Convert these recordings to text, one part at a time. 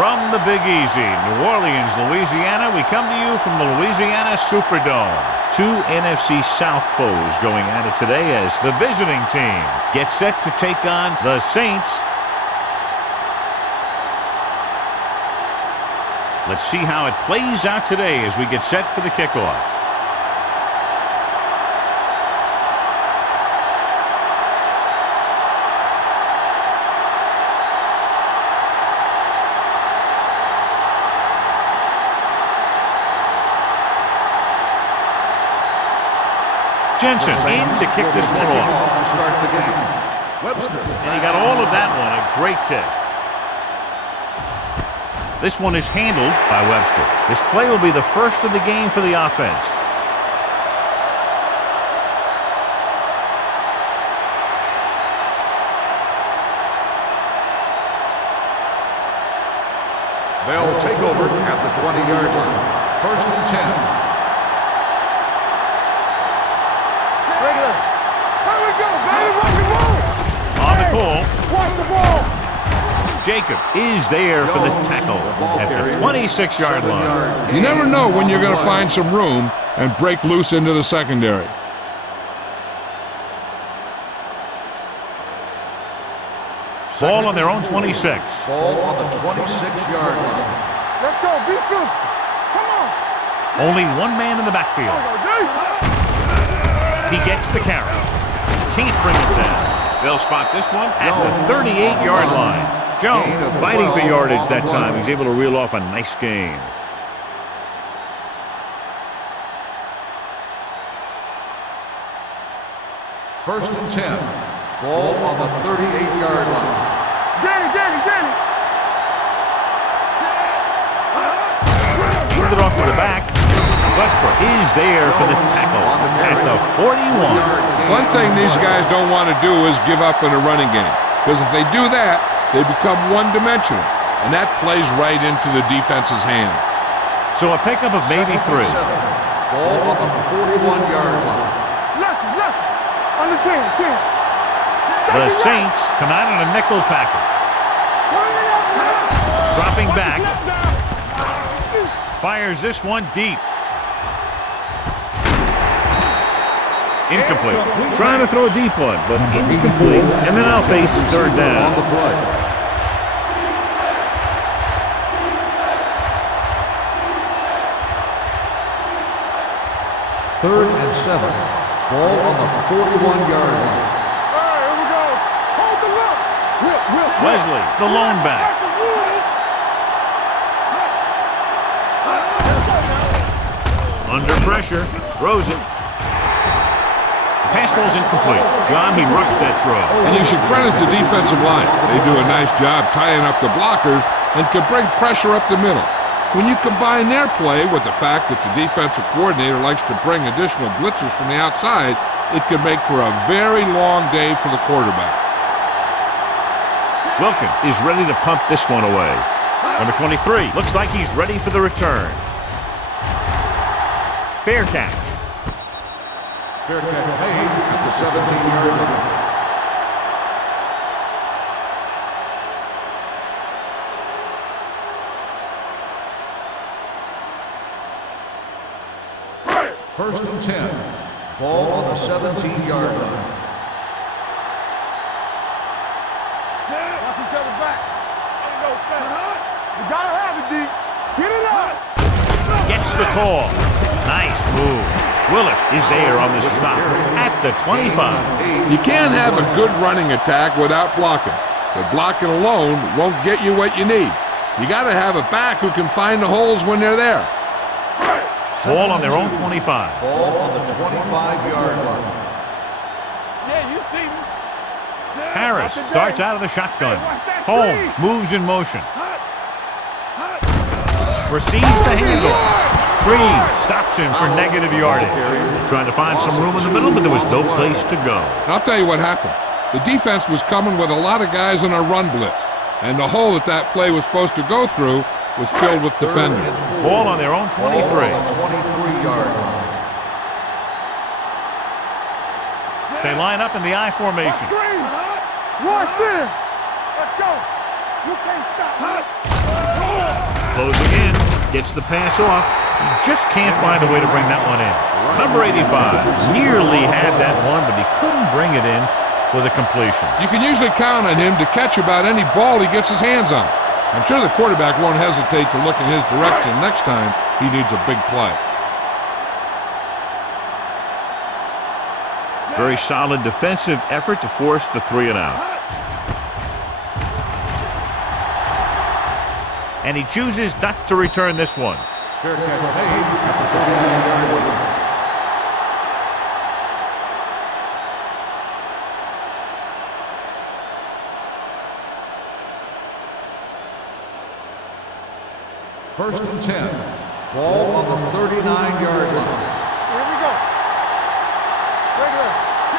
From the Big Easy, New Orleans, Louisiana, we come to you from the Louisiana Superdome. Two NFC South foes going at it today as the visiting team gets set to take on the Saints. Let's see how it plays out today as we get set for the kickoff. Jensen in to kick this one off. To start the game. Webster. And he got all of that one. A great kick. This one is handled by Webster. This play will be the first of the game for the offense. They'll take over at the 20-yard line. 1st and 10. On the call. Watch the ball. Jacobs is there for the tackle at the 26-yard line. You never know when you're going to find some room and break loose into the secondary. Ball on their own 26. Ball on the 26-yard line. Let's go, be physical. Come on. Only one man in the backfield. He gets the carry. Can't bring it down. They'll spot this one at the 38-yard line. Jones fighting for yardage that time. He's able to reel off a nice gain. First and 10. Ball on the 38-yard line. Get it. Hand it off to the back. Westbrook is there for the tackle at the 41. One thing these guys don't want to do is give up in a running game, because if they do that, they become one-dimensional, and that plays right into the defense's hand. So a pickup of maybe 3. Ball on the 41-yard line. Left. On the 10. The Saints come out in a nickel package. Dropping back. Fires this one deep. Incomplete. Trying to throw a deep one, but incomplete. And then I'll face 3rd down. On the play. Third and 7. Ball on the 41-yard line. All right, here we go. Hold the look. Wesley, the lone back. Under pressure, throws it. The pass ball's incomplete. John, he rushed that throw. And you should credit the defensive line. They do a nice job tying up the blockers and can bring pressure up the middle. When you combine their play with the fact that the defensive coordinator likes to bring additional blitzers from the outside, it can make for a very long day for the quarterback. Wilkins is ready to pump this one away. Number 23 looks like he's ready for the return. Fair catch. Fair catch made at the 17-yard line. First and 10. Ball on the 17-yard line. Watch each other back. You gotta have it, D. Get it up. Gets the call. Nice move. Willis is there on the stop at the 25. You can't have a good running attack without blocking. But blocking alone won't get you what you need. You got to have a back who can find the holes when they're there. Ball on their own 25. Ball on the 25-yard line. Yeah, you see me. Harris starts out of the shotgun. Holmes moves in motion. Receives the handoff. Green stops him for negative yardage. Trying to find some room in the middle, but there was no place to go. I'll tell you what happened. The defense was coming with a lot of guys in a run blitz, and the hole that that play was supposed to go through was filled with defenders. Ball on their own 23. Ball on the 23-yard line. They line up in the I formation. Watch in. Let's go. You can't stop. Closing in, gets the pass off. He just can't find a way to bring that one in. Number 85 nearly had that one, but he couldn't bring it in for the completion. You can usually count on him to catch about any ball he gets his hands on. I'm sure the quarterback won't hesitate to look in his direction next time he needs a big play. Very solid defensive effort to force the 3-and-out. And he chooses not to return this one. Fair catch made at the 39-yard line. First and 10. Ball on the 39-yard line. Here we go.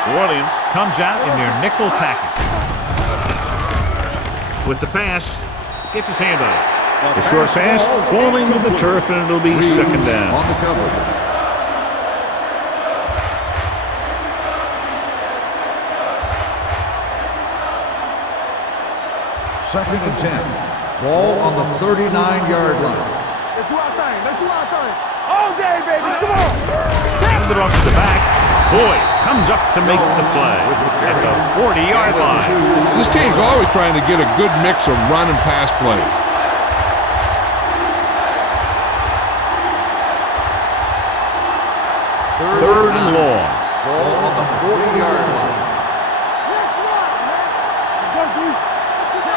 New Orleans comes out in their nickel package. With the pass, gets his hand on it. The short pass falling to the turf, and it'll be second down. On the cover. Second and 10. Ball on the 39-yard line. Let's do our thing. Let's do our thing. All day, baby. Come on. Handed off to the back. Boyd comes up to make the play at the 40-yard line. This team's always trying to get a good mix of run and pass plays. Third and long. Ball on the 40-yard line.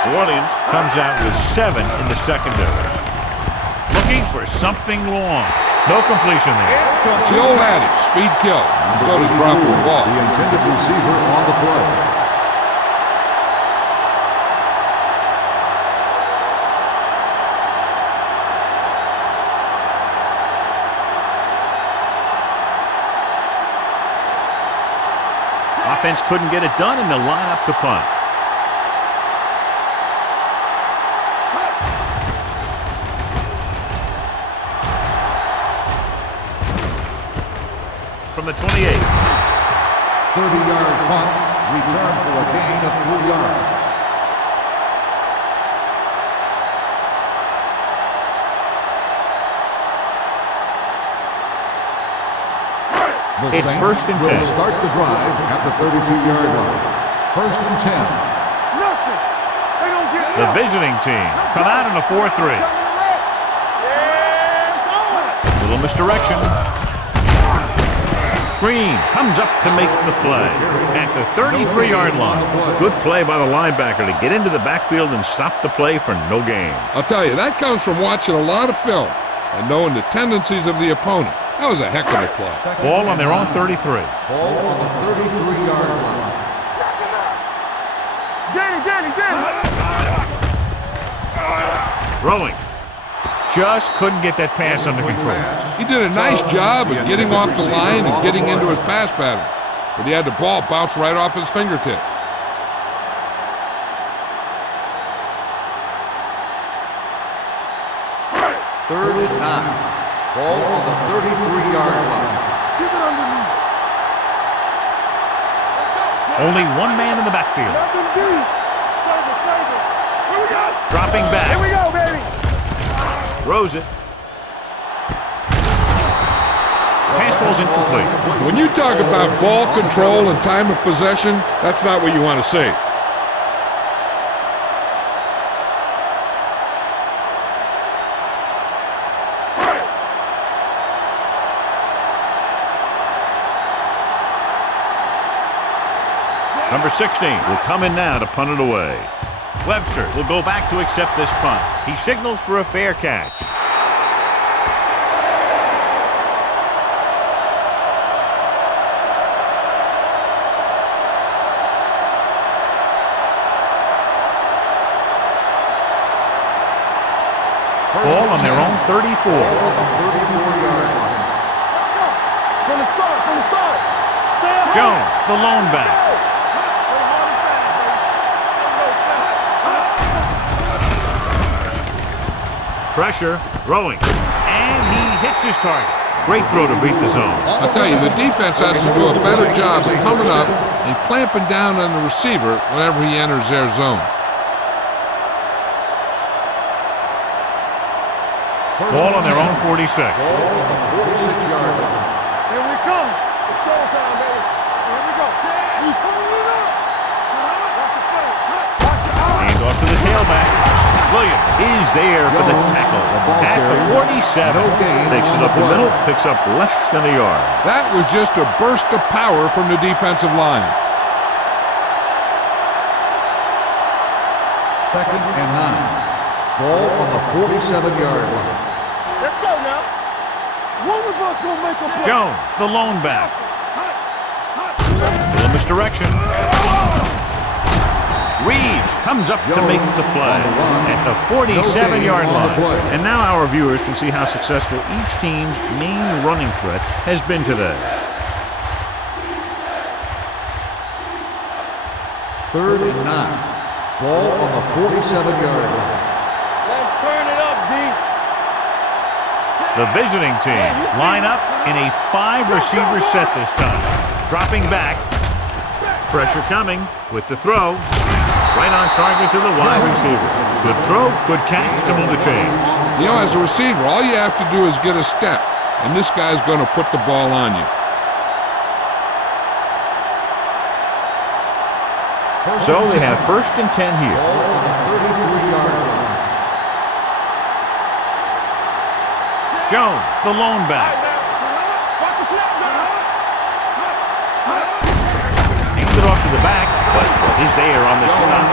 New Orleans comes out with 7 in the secondary. Looking for something long. No completion there. It's the old adage, speed kills, and so does dropping the ball. The intended receiver on the play. Offense couldn't get it done, and they'll line up to punt. From the 28. 30-yard punt, return for a gain of 3 yards. It's first and 10. Start the drive at the 32-yard line. First and 10. Nothing. They don't get The visiting team come out in a 4-3. Little misdirection. Green comes up to make the play at the 33-yard line. Good play by the linebacker to get into the backfield and stop the play for no gain. I'll tell you, that comes from watching a lot of film and knowing the tendencies of the opponent. That was a heck of a play. Ball on their own 33. Ball on the 33-yard line. Danny. Throwing. Just couldn't get that pass under control. He did a nice job of getting off the line and getting into his pass pattern, but he had the ball bounce right off his fingertips. Third and 9. Ball on the 33-yard line. Keep it underneath. Only one man in the backfield. Nothing deep. Flavor. Here we go. Dropping back. Here we go, baby. Throws it. Pass ball's incomplete. When you talk about ball control and time of possession, that's not what you want to see. Number 16 will come in now to punt it away. Webster will go back to accept this punt. He signals for a fair catch. Ball on their own 34. Ball on the 34-yard line. From the start. Jones, the lone back. Pressure, throwing, and he hits his target. Great throw to beat the zone. I'll tell you, the defense has to do a better job of coming up and clamping down on the receiver whenever he enters their zone. Ball on their own 46. Ball on the 46-yard line. Here we come. It's showtime, baby. Here we go. You turn it up. Watch the play. Watch your eyes. Hands off to the tailback. Williams is there for the tackle. At the 47. Takes it up the middle. Picks up less than a yard. That was just a burst of power from the defensive line. 2nd and 9. Ball on the 47-yard line. Let's go now. One of us gonna make a play. Jones, the lone back. Little misdirection. Reed comes up to make the play at the 47-yard line. And now our viewers can see how successful each team's main running threat has been today. 3rd and 9. Ball on the 47-yard line. Let's turn it up, D. The visiting team line up in a 5-receiver set this time. Dropping back. Pressure coming with the throw. Right on target to the wide receiver. Good throw, good catch to move the chains. You know, as a receiver, all you have to do is get a step, and this guy's going to put the ball on you. So they have 1st and 10 here. Ball on the 33-yard line. Jones, the lone back. Watch the snap now. Hands it off to the back. Westbrook is there on the stop.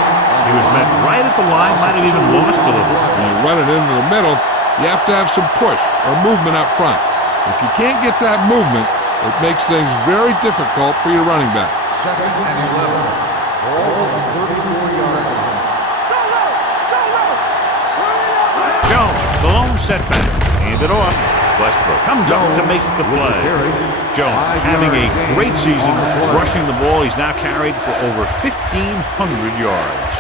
He was met right at the line, might have even lost a little. When you run it into the middle, you have to have some push or movement up front. If you can't get that movement, it makes things very difficult for your running back. 2nd and 11. Ball on the 34-yard line. Jones, the lone setback. Hand it off. Westbrook comes up to make the play. Jones having a great season rushing the ball. He's now carried for over 1,500 yards.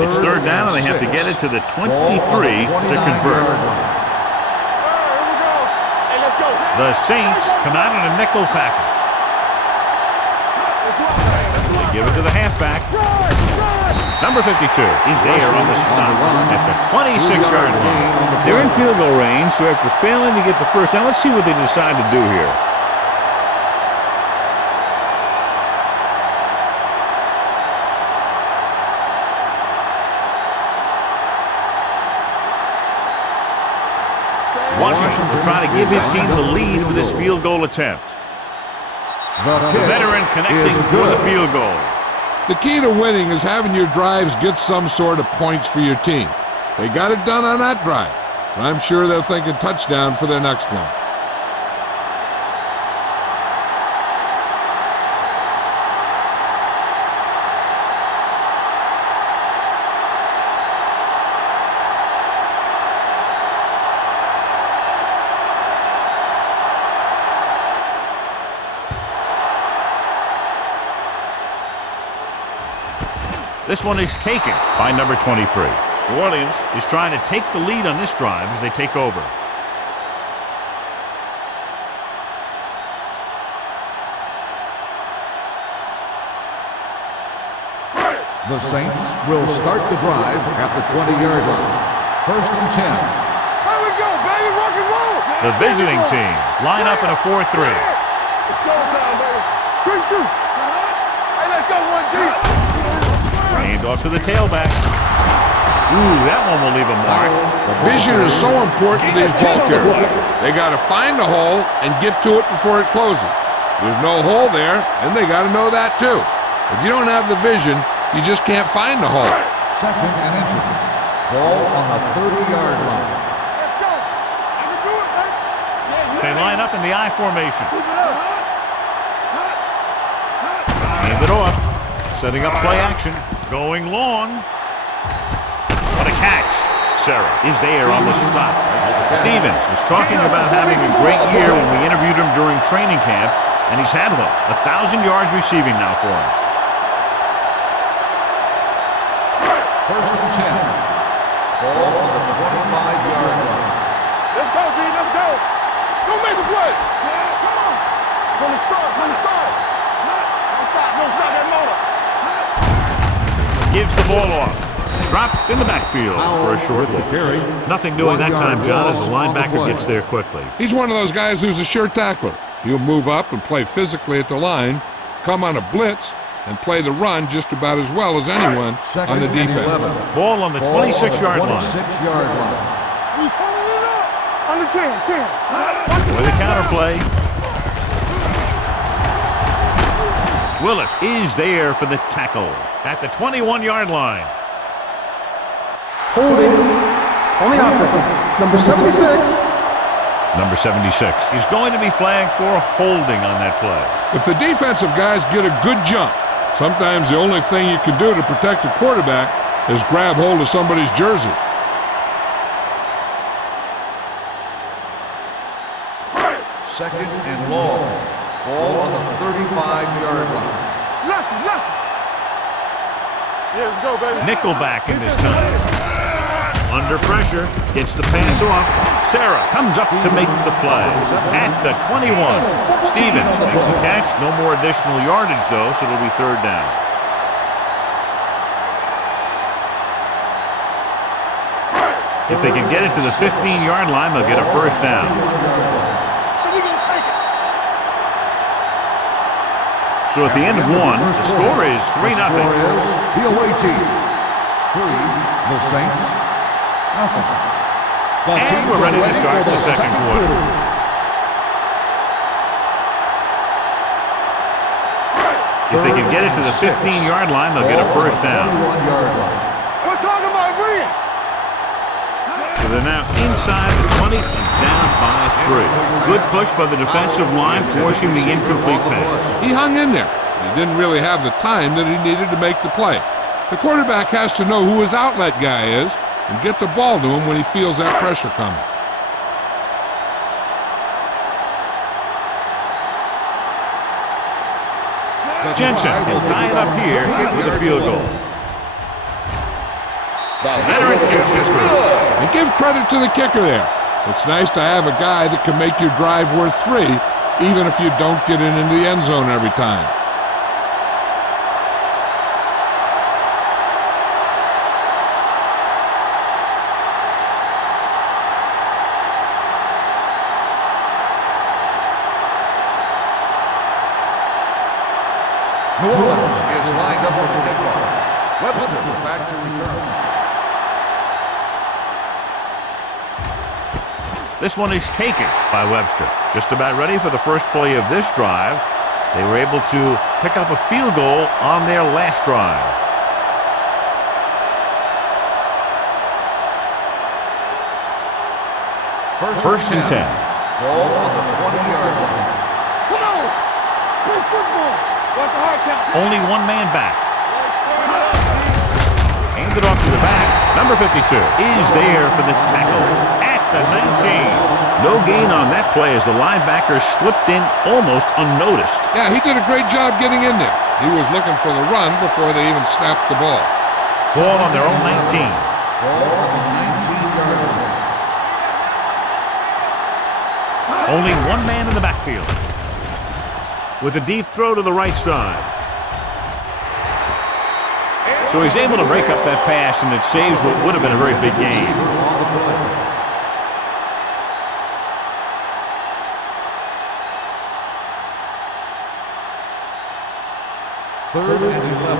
It's 3rd down, and they have to get it to the 23 to convert. The Saints come out in a nickel package. They give it to the halfback. Number 52 is there on the stop at the 26-yard line. They're in field goal range, so after failing to get the first down, let's see what they decide to do here. Washington will try to give his team the lead with this field goal attempt. The veteran connecting for the field goal. The key to winning is having your drives get some sort of points for your team. They got it done on that drive, and I'm sure they'll think a touchdown for their next one. This one is taken by number 23. New Orleans is trying to take the lead on this drive as they take over. The Saints will start the drive at the 20-yard line. 1st and 10. Here we go, baby. Rock and roll. The visiting team line up in a 4-3. It's showtime, baby. Quick shoot. Hey, let's go, 1D. Hand off to the tailback. Ooh, that one will leave a mark. The vision is so important to these ball carriers. They got to find the hole and get to it before it closes. There's no hole there, and they got to know that too. If you don't have the vision, you just can't find the hole. 2nd and inches. Ball on the 30-yard line. Let's go. I can do it, baby. They line up in the I formation. Hand it off. Setting up play action. Going long. What a catch. Sarah is there on the stop. Stevens was talking about having a great year when we interviewed him during training camp, and he's had one. 1,000 yards receiving now for him. 1st and 10. Ball on the 25-yard line. Let's go, D. Let's go. Go make a play. Come on. From the start. Don't stop that motor. Gives the ball off. Dropped in the backfield for a short loss. Nothing doing that time, John, as the linebacker gets there quickly. He's one of those guys who's a sure tackler. He'll move up and play physically at the line, come on a blitz, and play the run just about as well as anyone on the defense. Ball on the 26-yard line. We turning it up. On the 10. With a counterplay. Willis is there for the tackle at the 21-yard line. Holding on the offense. Number 76. Number 76 is going to be flagged for holding on that play. If the defensive guys get a good jump, sometimes the only thing you can do to protect a quarterback is grab hold of somebody's jersey. Second and long. Ball on the 35-yard line. Left. Yeah, let's go, baby. Nickelback in this time. Under pressure, gets the pass off. Sarah comes up to make the play at the 21. Stevens makes the catch. No more additional yardage, though, so it'll be third down. If they can get it to the 15-yard line, they'll get a first down. So at the end of one, the score is 3-0. The away team 3, the Saints 0. And we're ready to start the second quarter. If they can get it to the 15-yard line, they'll get a first down. We're talking about bringing. So they're now inside the 20 and down by 3. Good push by the defensive line, forcing the incomplete pass. He hung in there. He didn't really have the time that he needed to make the play. The quarterback has to know who his outlet guy is and get the ball to him when he feels that pressure coming. Jensen can tie it up here with a field goal. The veteran kicks it through. And give credit to the kicker there. It's nice to have a guy that can make your drive worth 3, even if you don't get it into the end zone every time. New Orleans is lined up for the kickoff. Webster back to return. This one is taken by Webster. Just about ready for the first play of this drive. They were able to pick up a field goal on their last drive. First and 10. Ball on the 20-yard line. Come on. Play football. Watch the hard count. Only one man back. Handed off to the back. Number 52 is there for the tackle at the 19. No gain on that play as the linebacker slipped in almost unnoticed. Yeah, he did a great job getting in there. He was looking for the run before they even snapped the ball. Ball on their own 19. Ball on the 19-yard line. Only one man in the backfield. With a deep throw to the right side. So he's able to break up that pass, and it saves what would have been a very big gain. Third and 11.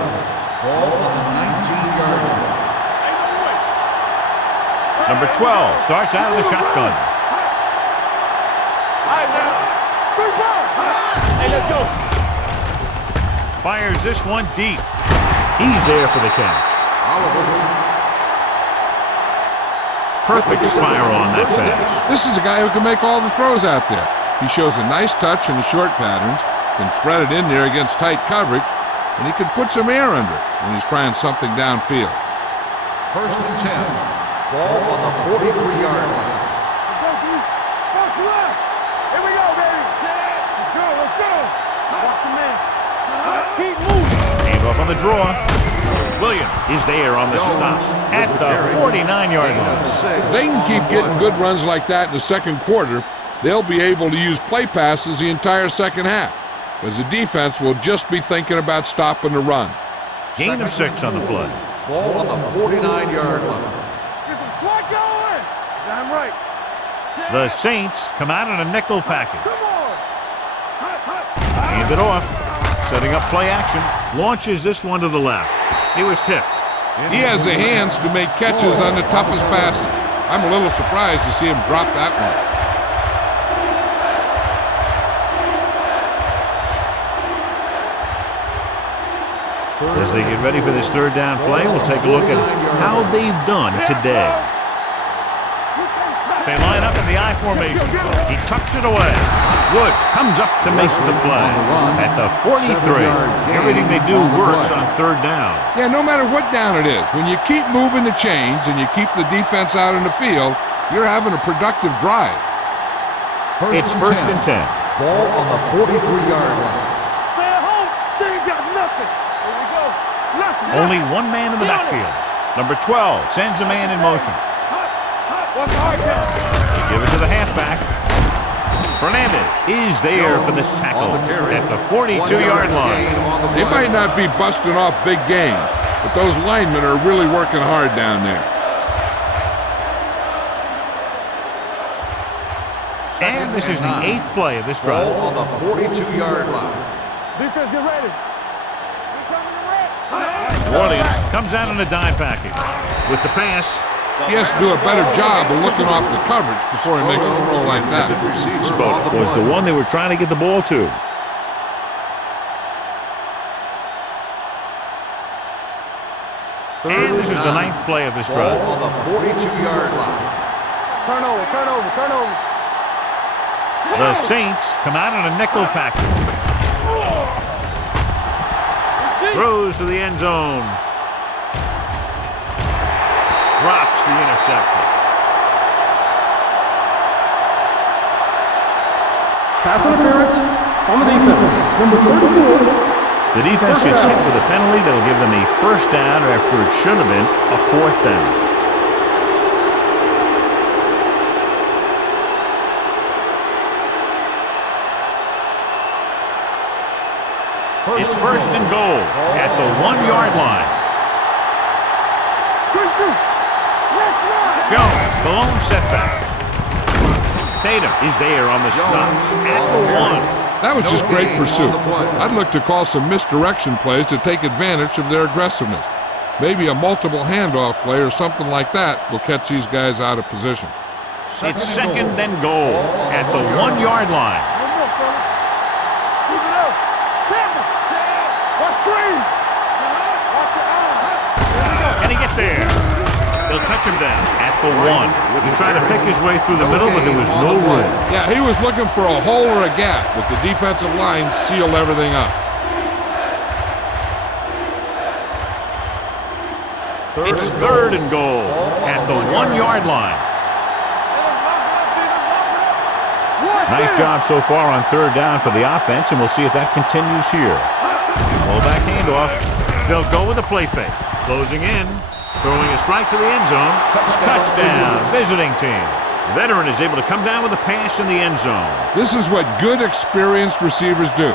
Ball on the 19-yard line. Number 12 starts out of the shotgun. Hey, let's go. Fires this one deep. He's there for the catch. Perfect spiral on that pass. This is a guy who can make all the throws out there. He shows a nice touch in the short patterns, can thread it in there against tight coverage, and he can put some air under it when he's trying something downfield. First and 10. Ball on the 43-yard line. Box left. Here we go, baby. Set. Let's go. Watch your man. Keep moving. Hand off on the draw. Williams is there on the stop at the 49-yard line. If they can keep getting good runs like that in the second quarter, they'll be able to use play passes the entire second half, because the defense will just be thinking about stopping the run. Gain of 6 on the play. Ball on the 49-yard line. Get some slack going. Damn right. The Saints come out in a nickel package. Come on. Hand it off. Setting up play action. Launches this one to the left. He was tipped. He has the hands to make catches on the toughest passes. I'm a little surprised to see him drop that one. As they get ready for this third down play, we'll take a look at how they've done today. They line up in the I formation. He tucks it away. Woods comes up to make the play. At the 43, everything they do works on third down. Yeah, no matter what down it is, when you keep moving the chains and you keep the defense out in the field, you're having a productive drive. It's first and 10. Ball on the 43-yard line. Stay at home. They ain't got nothing. Here we go. Let's go. Only one man in the backfield. Number 12 sends a man in motion. What's the hard down? They give it to the halfback. Fernandez is there for the tackle at the 42-yard line. They might not be busting off big games, but those linemen are really working hard down there. And this is the 8th play of this drive. Ball on the 42-yard line. Defense, get ready. We coming in red. New Orleans comes out in a dime package. With the pass, He has to do a better job of looking off the coverage before he makes a throw like that. Spoke was the one they were trying to get the ball to. And this is the 9th play of this drive. Ball on the 42-yard line. Turnover, turnover, turnover. The Saints come out in a nickel package. Throws to the end zone. Drops the interception. Pass interference on the defense. Number 34. The defense gets hit with a penalty that'll give them a first down after it should have been a fourth down. It's first and goal at the 1-yard line. Good shoot. Let's run. Jones, the lone setback. Tatum is there on the stop at the 1. That was just great pursuit. I'd look to call some misdirection plays to take advantage of their aggressiveness. Maybe a multiple handoff play or something like that will catch these guys out of position. It's second and goal at the 1-yard line. One more, fella. Keep it up. Tampa. Watch screen. Watch your eyes. Can he get there? They'll touch him down at the 1. He tried to pick his way through the middle, but there was no room. Yeah, he was looking for a hole or a gap, but the defensive line sealed everything up. It's third and goal at the 1-yard line. Nice job so far on third down for the offense, and we'll see if that continues here. Pull back handoff. They'll go with a play fake. Closing in. Throwing a strike to the end zone. Touchdown, visiting team. The veteran is able to come down with a pass in the end zone. This is what good, experienced receivers do.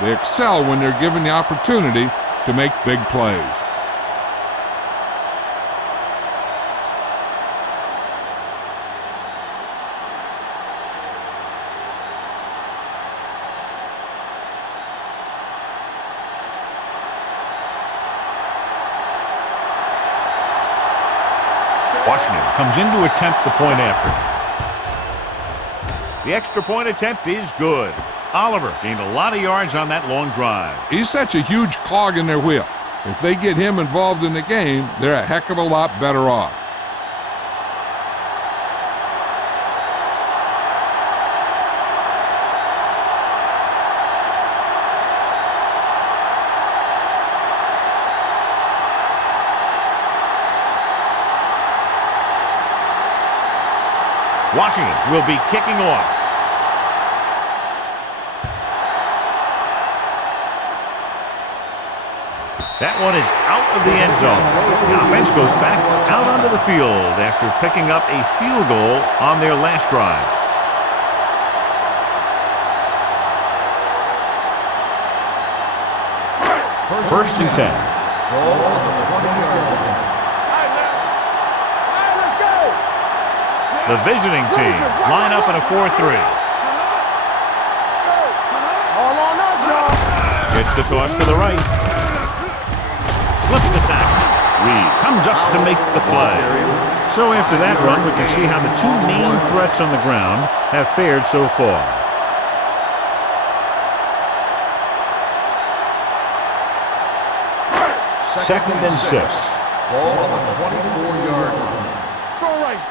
They excel when they're given the opportunity to make big plays. Washington comes in to attempt the point after. The extra point attempt is good. Oliver gained a lot of yards on that long drive. He's such a huge cog in their wheel. If they get him involved in the game, they're a heck of a lot better off. Washington will be kicking off. That one is out of the end zone. The offense goes back out onto the field after picking up a field goal on their last drive. First and 10. Ball on the 20-yard line. The visiting team line up in a 4-3. All on us, y'all. Gets the toss to the right. Slips the tackle. Reed comes up to make the play. So after that run, we can see how the two main threats on the ground have fared so far. Second and 6. Ball on the 24-yard line. Strong right.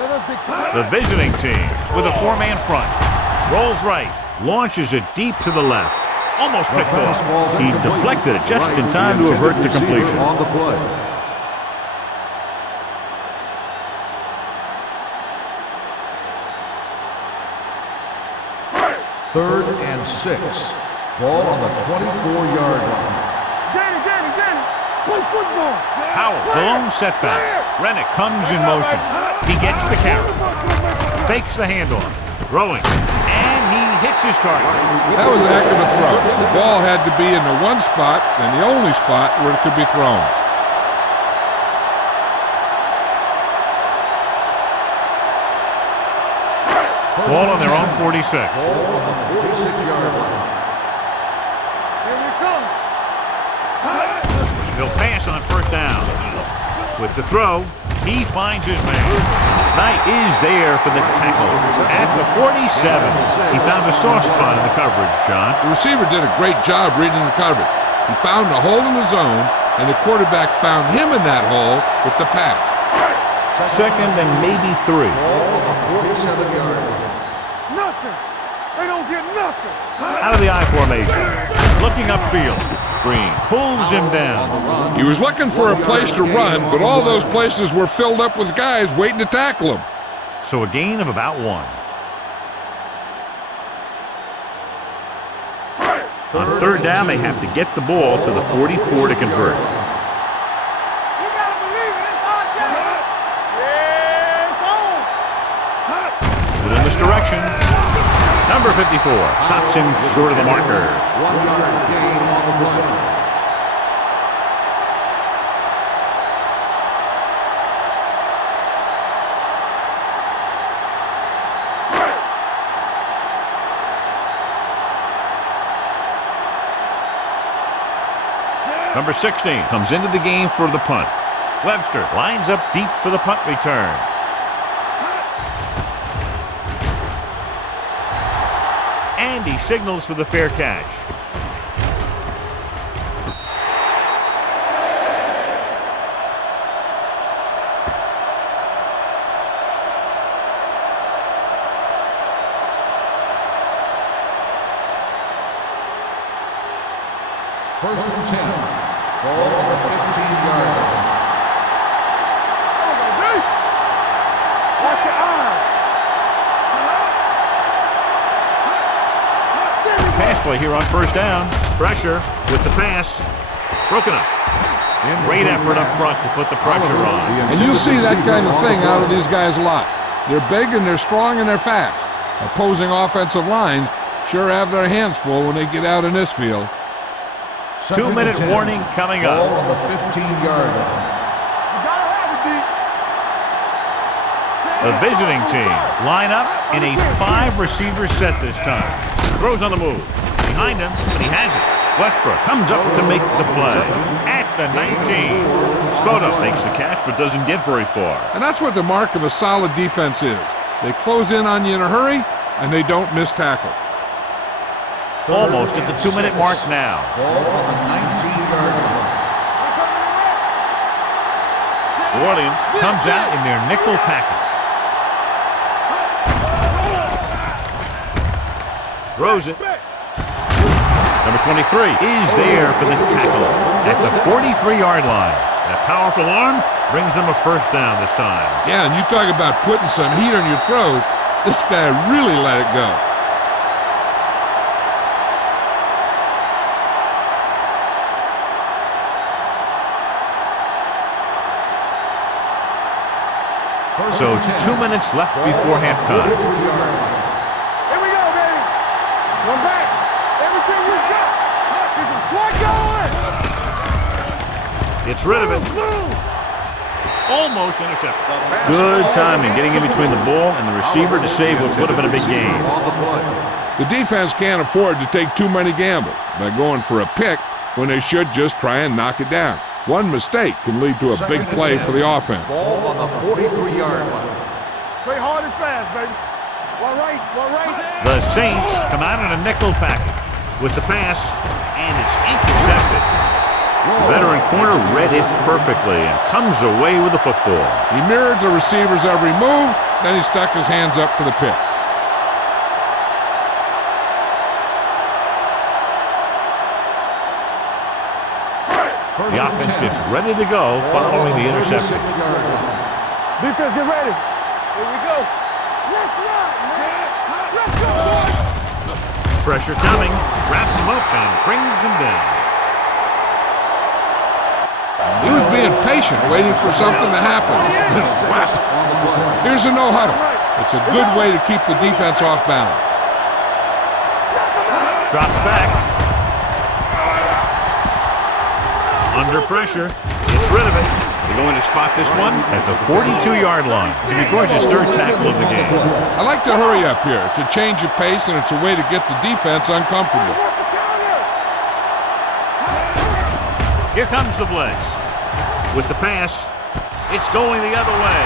Let us dictate. The visiting team with a four-man front. Rolls right. Launches it deep to the left. Almost picked off. He deflected it just in time to avert the completion. On the play. Third and 6. Ball on the 24-yard line. Get it. Play football. Howell, the lone setback. Rennick comes in motion. He gets the carry. Fakes the handoff. Throwing. And he hits his target. That was a heck of a throw. The ball had to be in the one spot and the only spot where it could be thrown. Ball on their own 46. Ball on the 46-yard line. Here we come. He'll pass on first down. With the throw, he finds his man. Knight is there for the tackle. At the 47, he found a soft spot in the coverage, John. The receiver did a great job reading the coverage. He found a hole in the zone, and the quarterback found him in that hole with the pass. Second and maybe 3. Ball on the 47-yard line. Nothing. They don't get nothing. Out of the I formation. Looking upfield. Green pulls him down. He was looking for a place to run, but all those places were filled up with guys waiting to tackle him. So a gain of about 1. On third down, they have to get the ball to the 44 to convert. You gotta believe it. It's hard game. Yeah, it's on. Within this direction. Number 54 stops him short of the marker. 1-yard gain on the play. Number 16 comes into the game for the punt. Webster lines up deep for the punt return. And he signals for the fair catch. First and 10. Ball on the 15-yard line. Watch your eyes. Pass play here on first down. Pressure with the pass. Broken up. Great effort up front to put the pressure on. And you see that kind of thing out of these guys a lot. They're big and they're strong and they're fast. Opposing offensive lines sure have their hands full when they get out in this field. 2-minute warning coming Ball up. on the 15-yard line. You gotta have it, D. The visiting team line up in a 5-receiver set this time. Throws on the move. Behind him, but he has it. Westbrook comes up to make the play. At the 19. Spoda makes the catch but doesn't get very far. And that's what the mark of a solid defense is. They close in on you in a hurry, and they don't miss tackle. Almost at the 2-minute mark now. Ball on the 19-yard line. New Orleans comes out in their nickel package. Throws it. Number 23 is there for the tackle at the 43-yard line. That powerful arm brings them a first down this time. Yeah, and you talk about putting some heat on your throws. This guy really let it go. So 2 minutes left before halftime. Here we go, baby. One back. Everything you got. Get some swag going. Gets rid of it. Almost intercepted. Good timing, getting in between the ball and the receiver to save what would have been a big gain. The defense can't afford to take too many gambles by going for a pick when they should just try and knock it down. One mistake can lead to a big play for the offense. Ball on the 43-yard line. Play hard and fast, baby. One right. The Saints come out in a nickel package with the pass, and it's intercepted. The veteran corner read it perfectly and comes away with the football. He mirrored the receiver's every move, then he stuck his hands up for the pick. The offense gets ready to go following the interception. Defense, get ready. Here we go. Let's run, man. Let's go, boys. Pressure coming, wraps him up and brings him down. He was being patient, waiting for something to happen. Here's a no-huddle. It's a good way to keep the defense off balance. Drops back. Under pressure, gets rid of it. They're going to spot this one at the 42-yard line. And of course, his third tackle of the game. I like to hurry up here. It's a change of pace, and it's a way to get the defense uncomfortable. Here comes the blitz. With the pass, it's going the other way.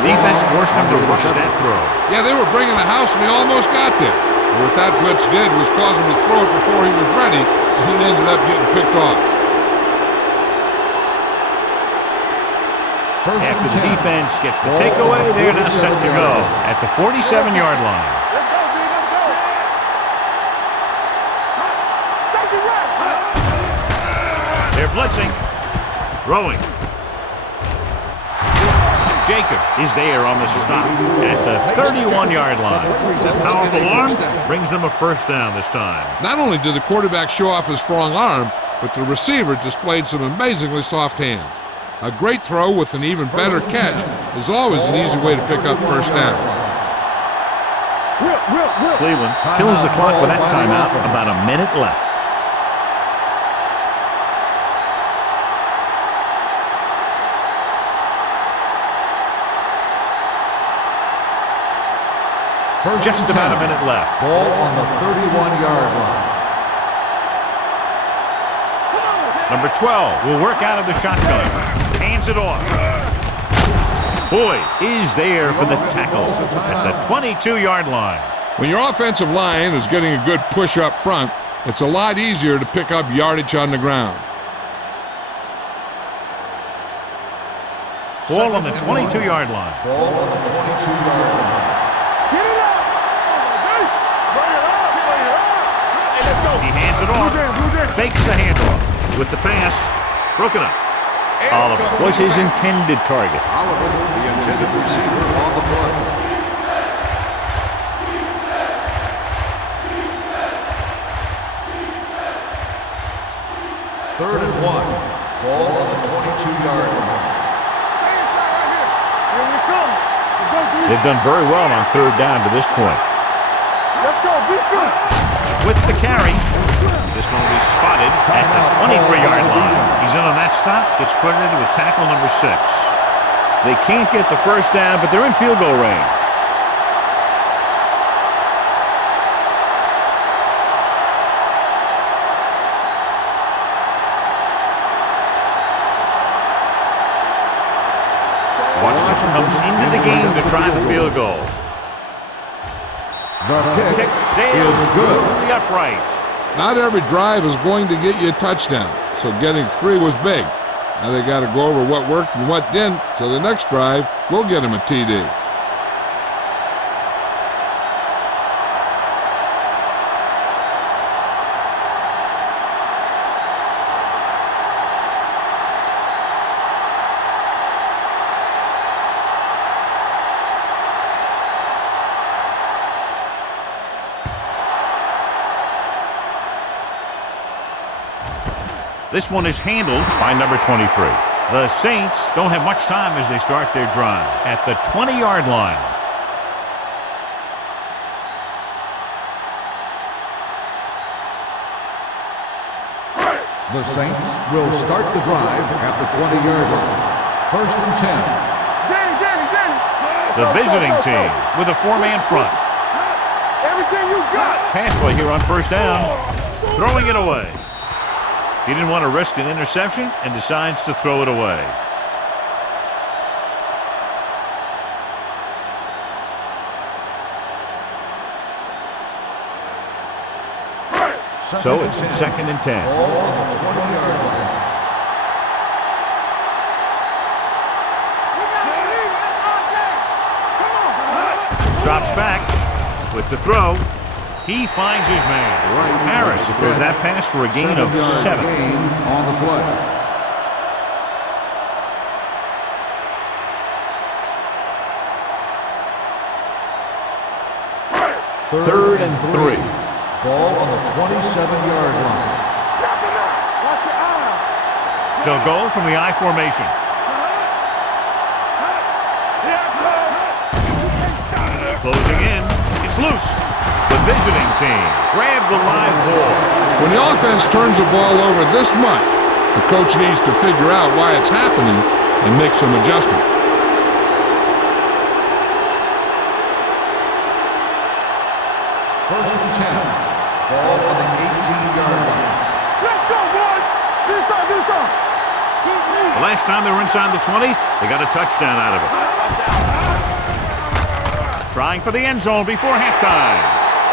The defense forced him to rush that throw. Yeah, they were bringing the house, and he almost got there. But what that blitz did was cause him to throw it before he was ready, and he ended up getting picked off. After the defense gets the takeaway, they're now set to go at the 47-yard line. Let's go, D. Let's go. Safety right. They're blitzing. Throwing. Jacobs is there on the stop at the 31-yard line. That powerful arm brings them a first down this time. Not only did the quarterback show off his strong arm, but the receiver displayed some amazingly soft hands. A great throw with an even better catch is always an easy way to pick up first down. Cleveland kills the clock with that timeout. About a minute left. Just about a minute left. Ball on the 31-yard line. Number 12 will work out of the shotgun. Hands it off. Boyd is there for the tackle at the 22-yard line. When your offensive line is getting a good push up front, it's a lot easier to pick up yardage on the ground. Ball on the 22-yard line. Ball on the 22-yard line. Get it up. Bring it up. Hey, let's go. He hands it off. Fakes the handoff. With the pass, broken up. Oliver was his intended target. Oliver, the intended receiver on the play. Third and 1. Ball on the 22-yard line. Stay inside right here. Here we come. Let's go, D. They've done very well on third down to this point. Let's go. Beat good. With the carry, this one will be spotted at the 23-yard line. He's in on that stop, gets credited with tackle number 6. They can't get the first down, but they're in field goal range. Washington comes into the game to try the field goal. The Kick sails is through good. the uprights. Not every drive is going to get you a touchdown, so getting 3 was big. Now they got to go over what worked and what didn't, so the next drive will get him a TD. This one is handled by number 23. The Saints don't have much time as they start their drive at the 20-yard line. The Saints will start the drive at the 20-yard line. First and 10. The visiting team with a four-man front. Everything you got. Pass play here on first down. Throwing it away. He didn't want to risk an interception and decides to throw it away. So it's second and 10. Ball on the 20-yard line. Drops back with the throw. He finds his man. Harris throws that pass for a gain of 7. Gain on the play. Third and 3. Ball on the 27-yard line. Watch your eyes. They'll go from the I formation. Closing in. It's loose. The visiting team grab the live ball. When the offense turns the ball over this much, the coach needs to figure out why it's happening and make some adjustments. First and 10. Ball on the 18-yard line. Let's go, boys. This side. The last time they were inside the 20, they got a touchdown out of it. Trying for the end zone before halftime.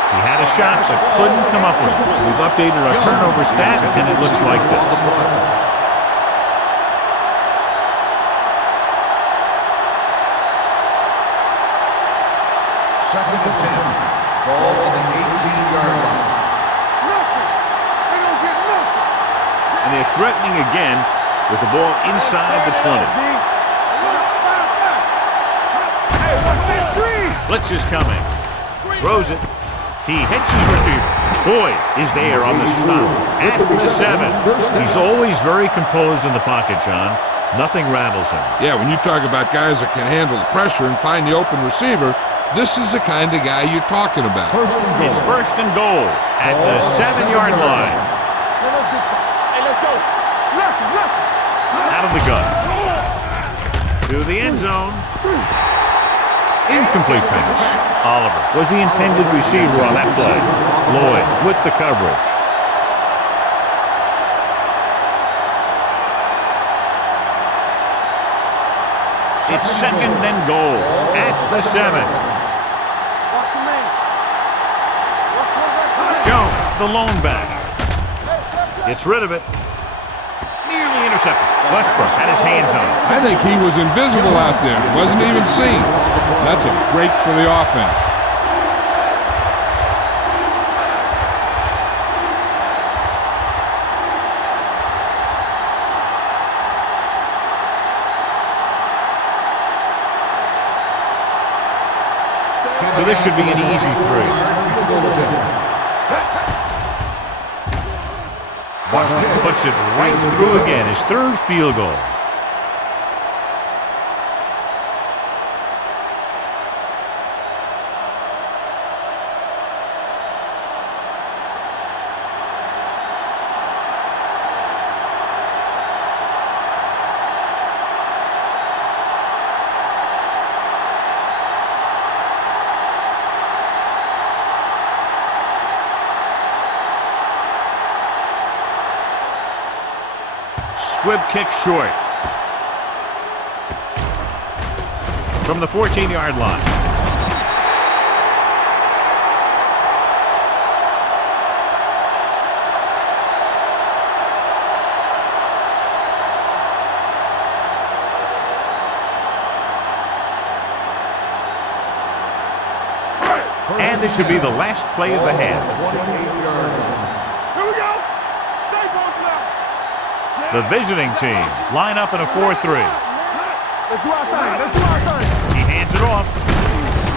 He had a shot but couldn't come up with it. We've updated our turnover stat, and it looks like this. Second and 10. Ball on the 18-yard line. Nothing. They don't get nothing. And they're threatening again with the ball inside the 20. Hey, what's this screen? Blitz is coming. Throws it. He hits his receiver. Boyd is there on the stop at the 7. He's always very composed in the pocket, John. Nothing rattles him. Yeah, when you talk about guys that can handle the pressure and find the open receiver, this is the kind of guy you're talking about. First and goal. It's first and goal at the 7-yard line. Hey, let's go. Left. Out of the gun. To the end zone. Incomplete pass. Oliver was the intended receiver on that play. Lloyd with the coverage. It's second and goal at the 7. Watch your man. Jones, the lone back. Gets rid of it. Nearly intercepted. Westbrook had his hands on it. I think he was invisible out there. Wasn't even seen. That's a break for the offense. So this should be an easy 3. Washington puts it right through again. His third field goal. Squib kick short. From the 14-yard line. And this should be the last play of the half. 28-yard line. Here we go. Stay both left. The visiting team line up in a 4-3. Let's do our thing. He hands it off.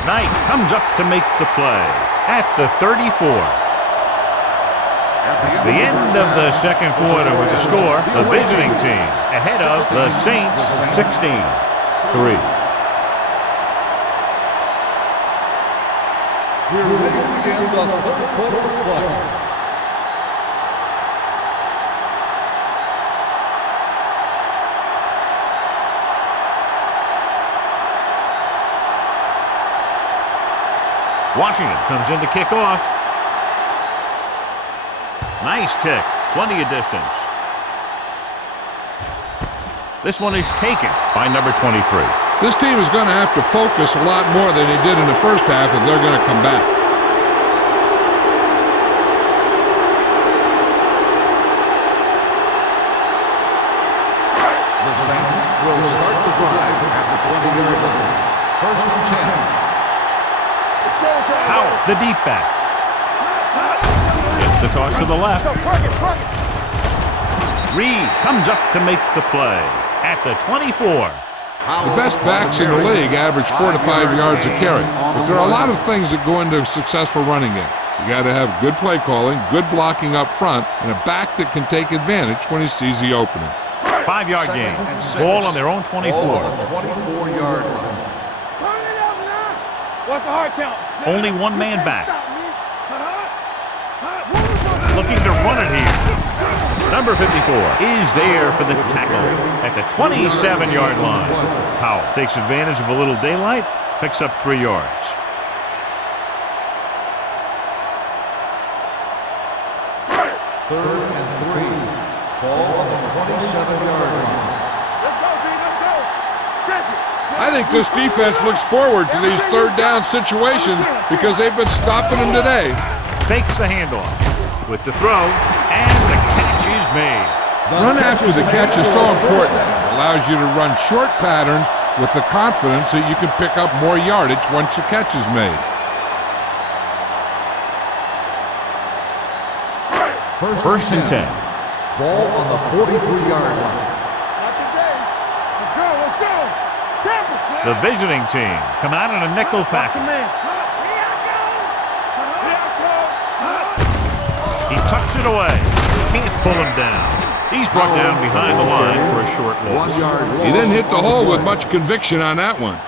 Knight comes up to make the play at the 34. It's the end of the second quarter with the score. The visiting team ahead of the Saints 16-3. We're ready to begin the third quarter of play. Washington comes in to kick off. Nice kick. Plenty of distance. This one is taken by number 23. This team is going to have to focus a lot more than they did in the first half if they're going to come back. The Saints will start the drive at the 20-yard line. First and 10. Out the deep back. Gets the toss to the left. Reed comes up to make the play at the 24. The best backs in the league average 4 to 5 yards a carry, but there are a lot of things that go into a successful running game. You got to have good play calling, good blocking up front, and a back that can take advantage when he sees the opening. 5-yard gain. Ball on their own 24. Ball on the 24-yard line. Turn it up now. What's the hard count? Only one man back. Looking to run it here. Number 54 is there for the tackle at the 27-yard line. Powell takes advantage of a little daylight, picks up 3 yards. Third and 3. Ball on the 27-yard line. Let's go, D. Let's go. Check it. I think this defense looks forward to these third down situations because they've been stopping them today. Fakes the handoff with the throw, and the catch is made. Run after the catch is so important. It allows you to run short patterns with the confidence that you can pick up more yardage once the catch is made. First and 10. Ball on the 43-yard line. Not today. Let's go. Let's go. Tampa. The visiting team come out in a nickel package. He tucks it away. Can't pull him down. He's brought down behind the line for a short loss. 1 yard loss. He didn't hit the hole with much conviction on that one.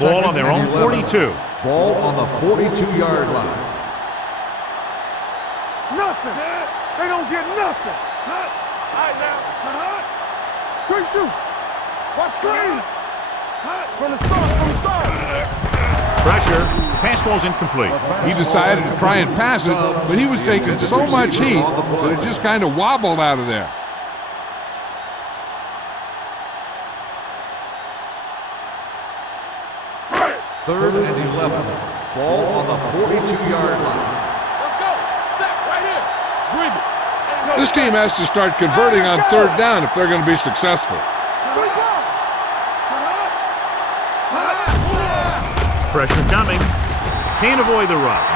Ball on their own 42. Ball on the 42-yard line. Nothing. They don't get nothing. All right, now. Quick shoot. Watch screen. From the start. Pressure. Pass ball's incomplete. He decided to try and pass it, but he was taking so much heat that it just kind of wobbled out of there. Third and 11. Ball on the 42-yard line. Let's go. Set right here. Bring it. This team has to start converting on third down if they're going to be successful. Pressure coming. Can't avoid the rush.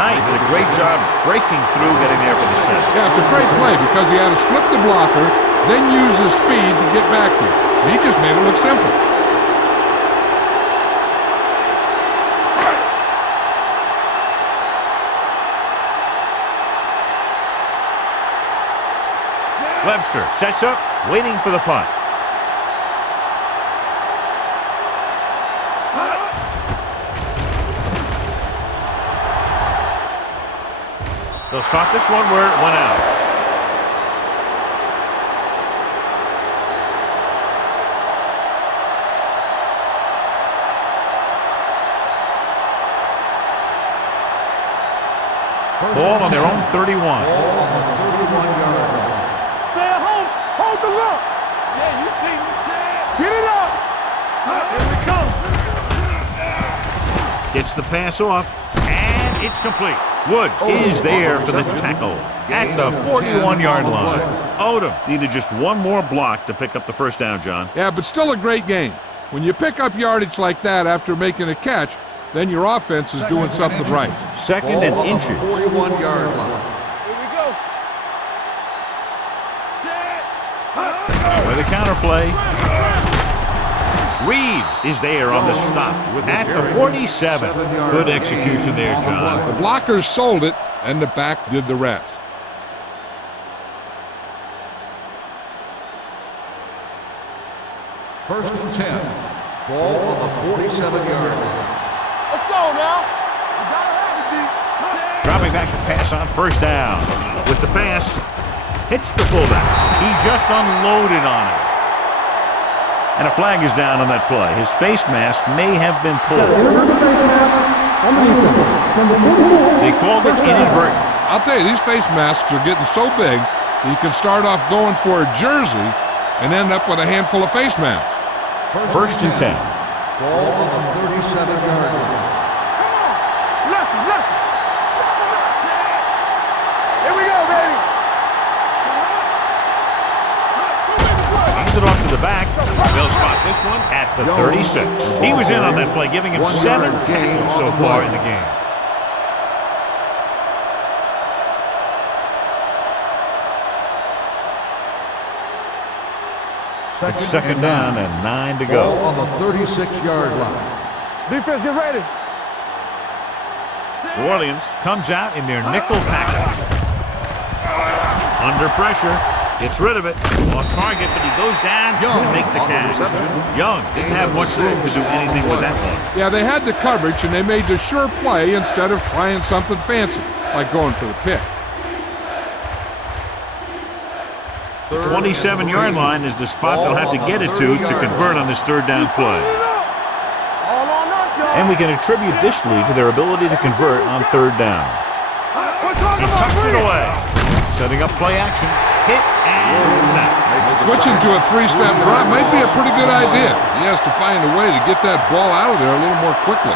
Knight did a great job breaking through, getting there for the sack. Yeah, it's a great play because he had to slip the blocker, then use his speed to get back there. And he just made it look simple. Webster sets up, waiting for the punt. They'll spot this one where it went out. Ball on their own 31. Ball on the 31-yard line. Stay at home. Hold the look. Yeah, you see me. Get it up. Here we come. Gets the pass off, and it's complete. Woods is there for the tackle at the 41-yard line. Odom needed just one more block to pick up the first down, John. Yeah, but still a great game. When you pick up yardage like that after making a catch, then your offense is doing something right. Second and Ball on the inches. 41-yard line. Here we go. With a counterplay. Reeves is there on the stop at the 47. Good execution there, John. The blockers sold it, and the back did the rest. First and 10. Ball on the 47-yard line. Let's go now. We gotta have it, D. Dropping back to pass on first down. With the pass, hits the fullback. He just unloaded on him. And a flag is down on that play. His face mask may have been Got pulled. an inadvertent face mask on the defense. Number 44. They called it first down. inadvertent. I'll tell you, these face masks are getting so big that you can start off going for a jersey and end up with a handful of face masks. First and 10. Ball on the 37-yard line. Left. Here we go, baby. Hands it off to the back. They'll spot this one at the 36. He was in on that play, giving him 7 tackles so far in the game. It's second down and 9 to Ball go. on the 36-yard line. Defense, get ready. New Orleans comes out in their nickel package. Under pressure. Gets rid of it. Off target, but he goes down Young to make the on the catch. reception. Young didn't have much room to do anything with that one. Yeah, they had the coverage, and they made the sure play instead of trying something fancy, like going for the pick. The 27-yard line is the spot they'll have to get it to convert on this third down play. All on us, y'all. And we can attribute this lead to their ability to convert on third down. We're talking He about tucks it free. away. Setting up play action. Hit and sack. Switching to a three-step drop might be a pretty good idea. He has to find a way to get that ball out of there a little more quickly.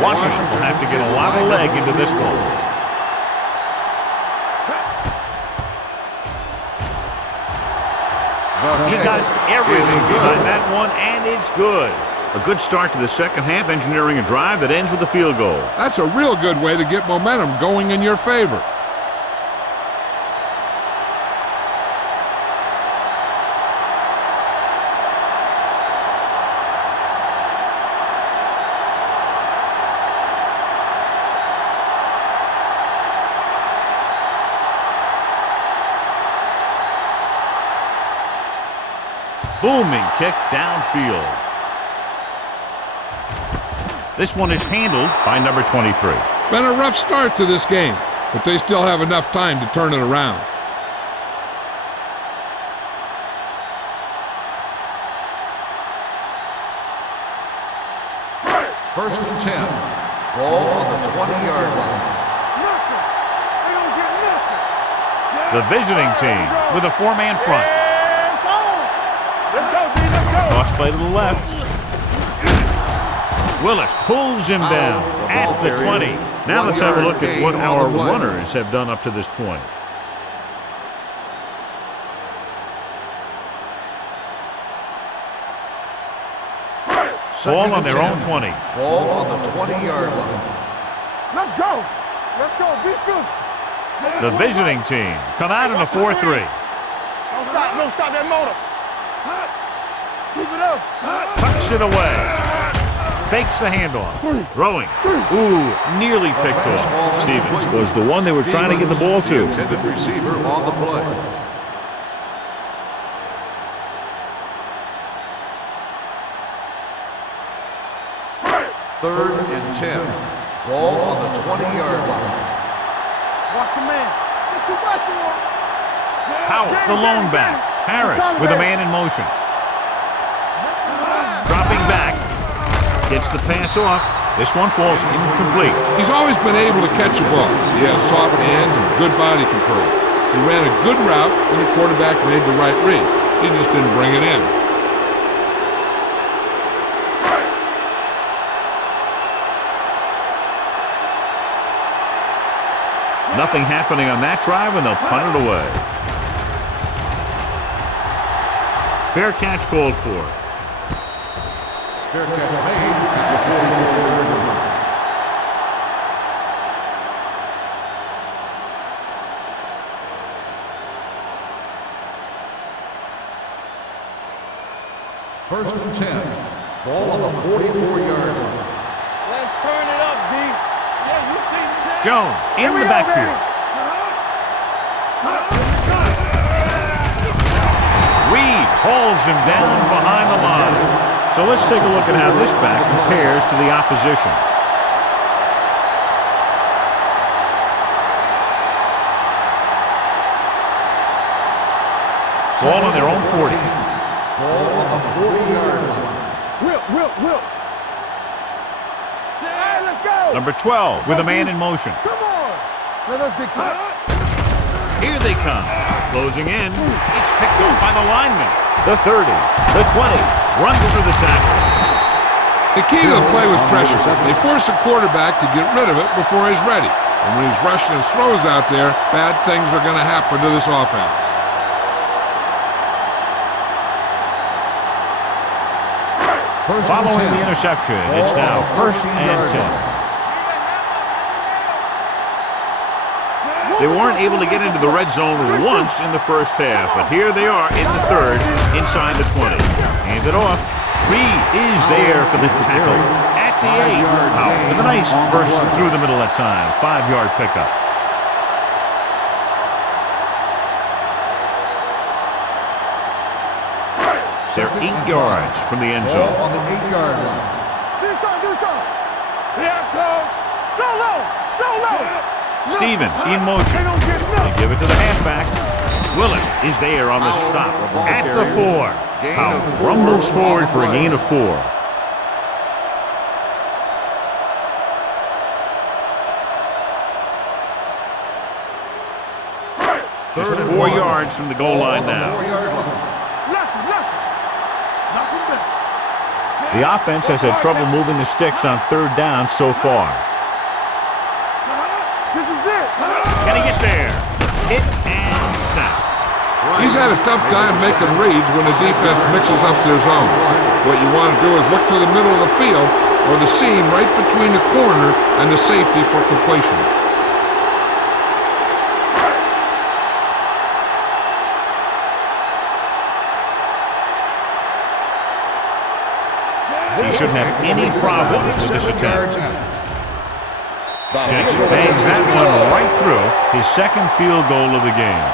Washington will have to get a lot of leg into this one. He got everything behind that one, and it's good. A good start to the second half, engineering a drive that ends with a field goal. That's a real good way to get momentum going in your favor. Booming kick downfield. This one is handled by number 23. Been a rough start to this game, but they still have enough time to turn it around. First and 10. Ball on the 20-yard line. Nothing. They don't get nothing. The visiting team with a four-man front. And phone. Let's go, D. Let's go. Cross play to the left. Willis pulls him down at the 20. Now let's have a look at what our runners have done up to this point. Ball on their own 20. Ball on the 20-yard line. Let's go. Let's go. Defense. The visiting team come out in a 4-3. Don't stop that motor. Keep it up. Tucks it away. Fakes the handoff. Throwing. Ooh, nearly picked off. Stevens was the one they were trying to get the ball to. Intended receiver on the play. Third and 10. Ball on the 20-yard line. Watch your man. It's too much for him. Howard, the lone back. Harris with a man in motion. Dropping back. Gets the pass off. This one falls incomplete. He's always been able to catch balls. He has soft hands and good body control. He ran a good route when the quarterback made the right read. He just didn't bring it in. Nothing happening on that drive, and they'll punt it away. Fair catch called for. Fair catch made at the 44-yard line. First and 10. Ball on the 44-yard line. Let's turn it up, D. Yeah, you see this? Jones in the backfield. Reed hauls him down behind the line. So let's take a look at how this back compares to the opposition. Ball on their own 40. Ball on the 40-yard line. Will. Hey, let's go. Number 12 with a man in motion. Come on. Let us be clear. Here they come. Closing in. It's picked up by the lineman. The 30, the 20, runs through the tackle. The key to the play was pressure. They force a quarterback to get rid of it before he's ready. And when he's rushing his throws out there, bad things are going to happen to this offense. Following the interception, it's now 1st and 10. They weren't able to get into the red zone once in the first half, but here they are in the third, inside the 20. Hand it off. Reed is there for the tackle at the 8. Powell with a nice burst through the middle that time. 5-yard pickup. They're 8 yards from the end zone. Ball on the 8-yard line. This side. Yeah, come. So low. Stevens in motion. They don't get They nothing. give it to the halfback. Willett is there on the stop at the 4. Powell rumbles forward for a gain of 4. Just 4 yards from the goal line now. 4-yard line. The offense has had trouble moving the sticks on 3rd down so far. This is it. Can he get there? Hit and sack. He's had a tough time making reads when the defense mixes up their zone. What you want to do is look to the middle of the field or the seam right between the corner and the safety for completions. He shouldn't have any problems with this attempt. Jensen bangs that one right through his second field goal of the game.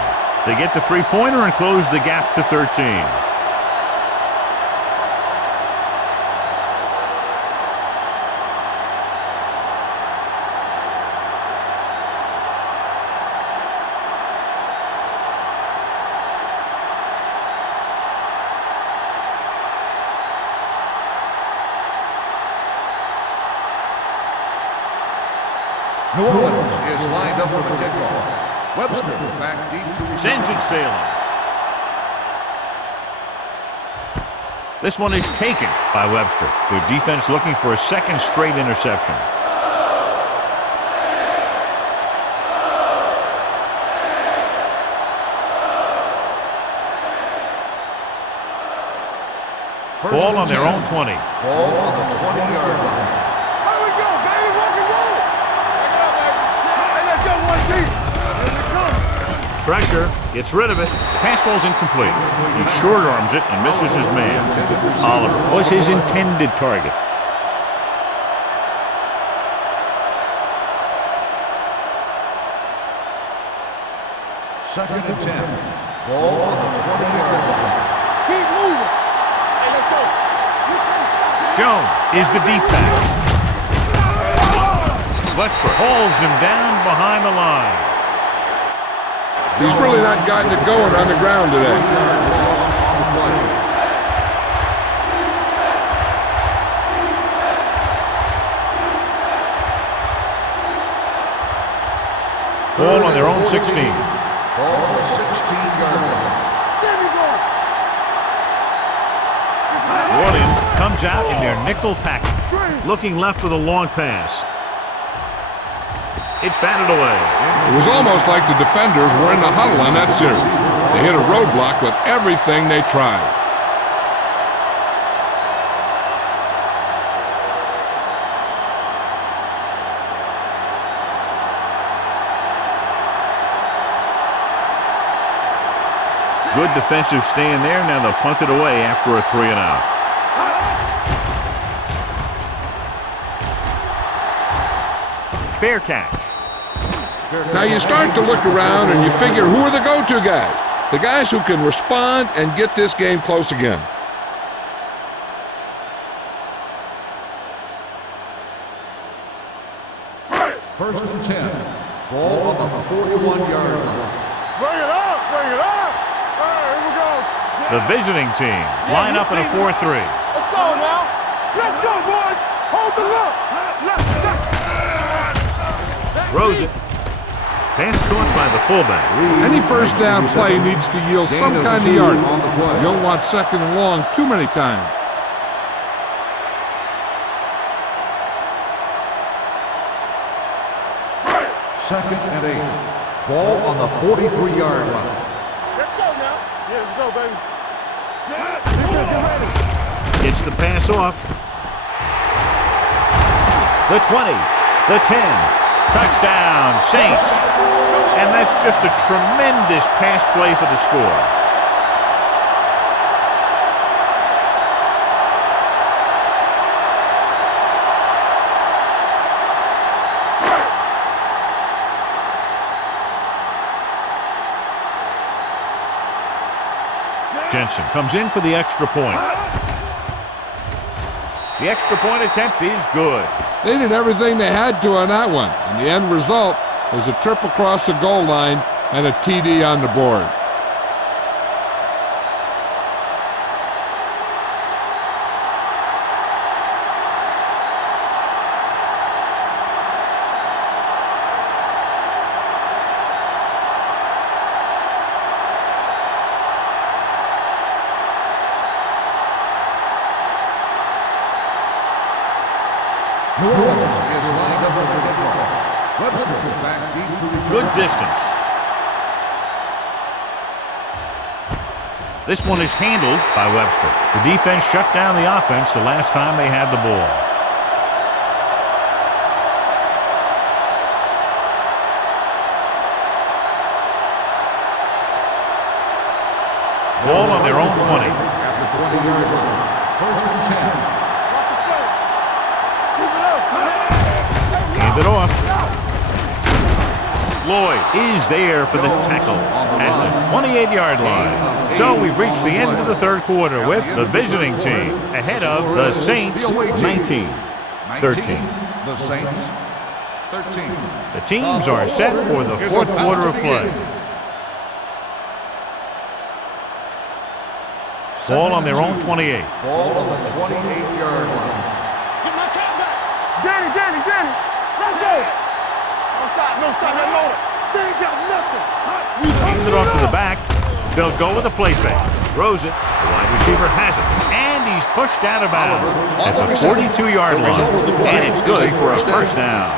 They get the 3-pointer and close the gap to 13. New Orleans is lined up for the kickoff. Webster back deep to receive. Sends it sailing. This one is taken by Webster. Their defense looking for a second straight interception. Ball on their own 20. Ball on the 20-yard line. Here we go, baby. Rock and roll. Bring it up, baby. Hey, let's go one deep. Here we come. Pressure, gets rid of it. Pass ball's incomplete. He short arms it and misses his man. Oliver was his intended target. Second and 10. Ball on the 20-yard line. Keep moving. Hey, let's go. Jones is the deep back. Westbrook holds him down behind the line. He's really not gotten it going on the ground today. Ball on their own 16. Ball on the 16-yard line. There we go. New Orleans comes out in their nickel package, looking left with a long pass. It's batted away. It was almost like the defenders were in the huddle on that series. They hit a roadblock with everything they tried. Good defensive stand there. Now they'll punt it away after a 3-and-out. Fair catch. Now you start to look around and you figure, who are the go-to guys? The guys who can respond and get this game close again. First and 10. Ball on the 41-yard line. Bring it up, bring it up. All right, here we go. The visiting team line up in a 4-3. Let's go now. Let's go, boys. Hold the look. Throws it. Pass caught by the fullback. Any first down play needs to yield some kind of yardage. You don't want second and long too many times. Second and 8. Ball on the 43-yard line. Let's go now. Yeah, let's go, baby. Defense, get ready. Gets the pass off. The 20. The 10. Touchdown, Saints. And that's just a tremendous pass play for the score. Jensen comes in for the extra point. The extra point attempt is good. They did everything they had to on that one, and the end result was a trip across the goal line and a TD on the board. New Orleans is lined up for the kickoff. Webster back deep to return. Good distance. This one is handled by Webster. The defense shut down the offense the last time they had the ball. Ball on their own 20. At the 20-yard line. First and 10. Hand it off. Lloyd is there for the tackle at the 28-yard line. So we've reached the end of the third quarter with the visiting team ahead of the Saints 19-13. The Saints 13. The teams are set for the fourth quarter of play. Ball on their own 28. Ball on the 28-yard line. Get my cat back. Danny. Let's go. No stop, that loader. They ain't got nothing. Hand it off to the back. They'll go with a play fake. Throws it. The wide receiver has it. And he's pushed out of bounds at the 42-yard line. And it's good for a first down.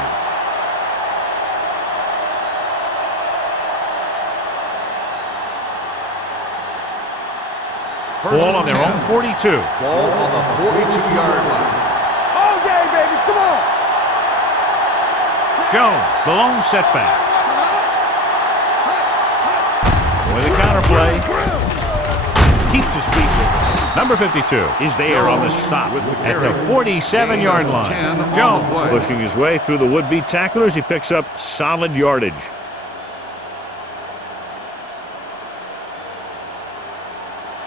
Ball on their own 42. Ball on the 42-yard line. All day, baby. Come on. Jones, the lone setback. With the counterplay. Keeps his feet moving. Number 52 is there on the stop at the 47-yard line. Jones pushing his way through the would-be tacklers. He picks up solid yardage.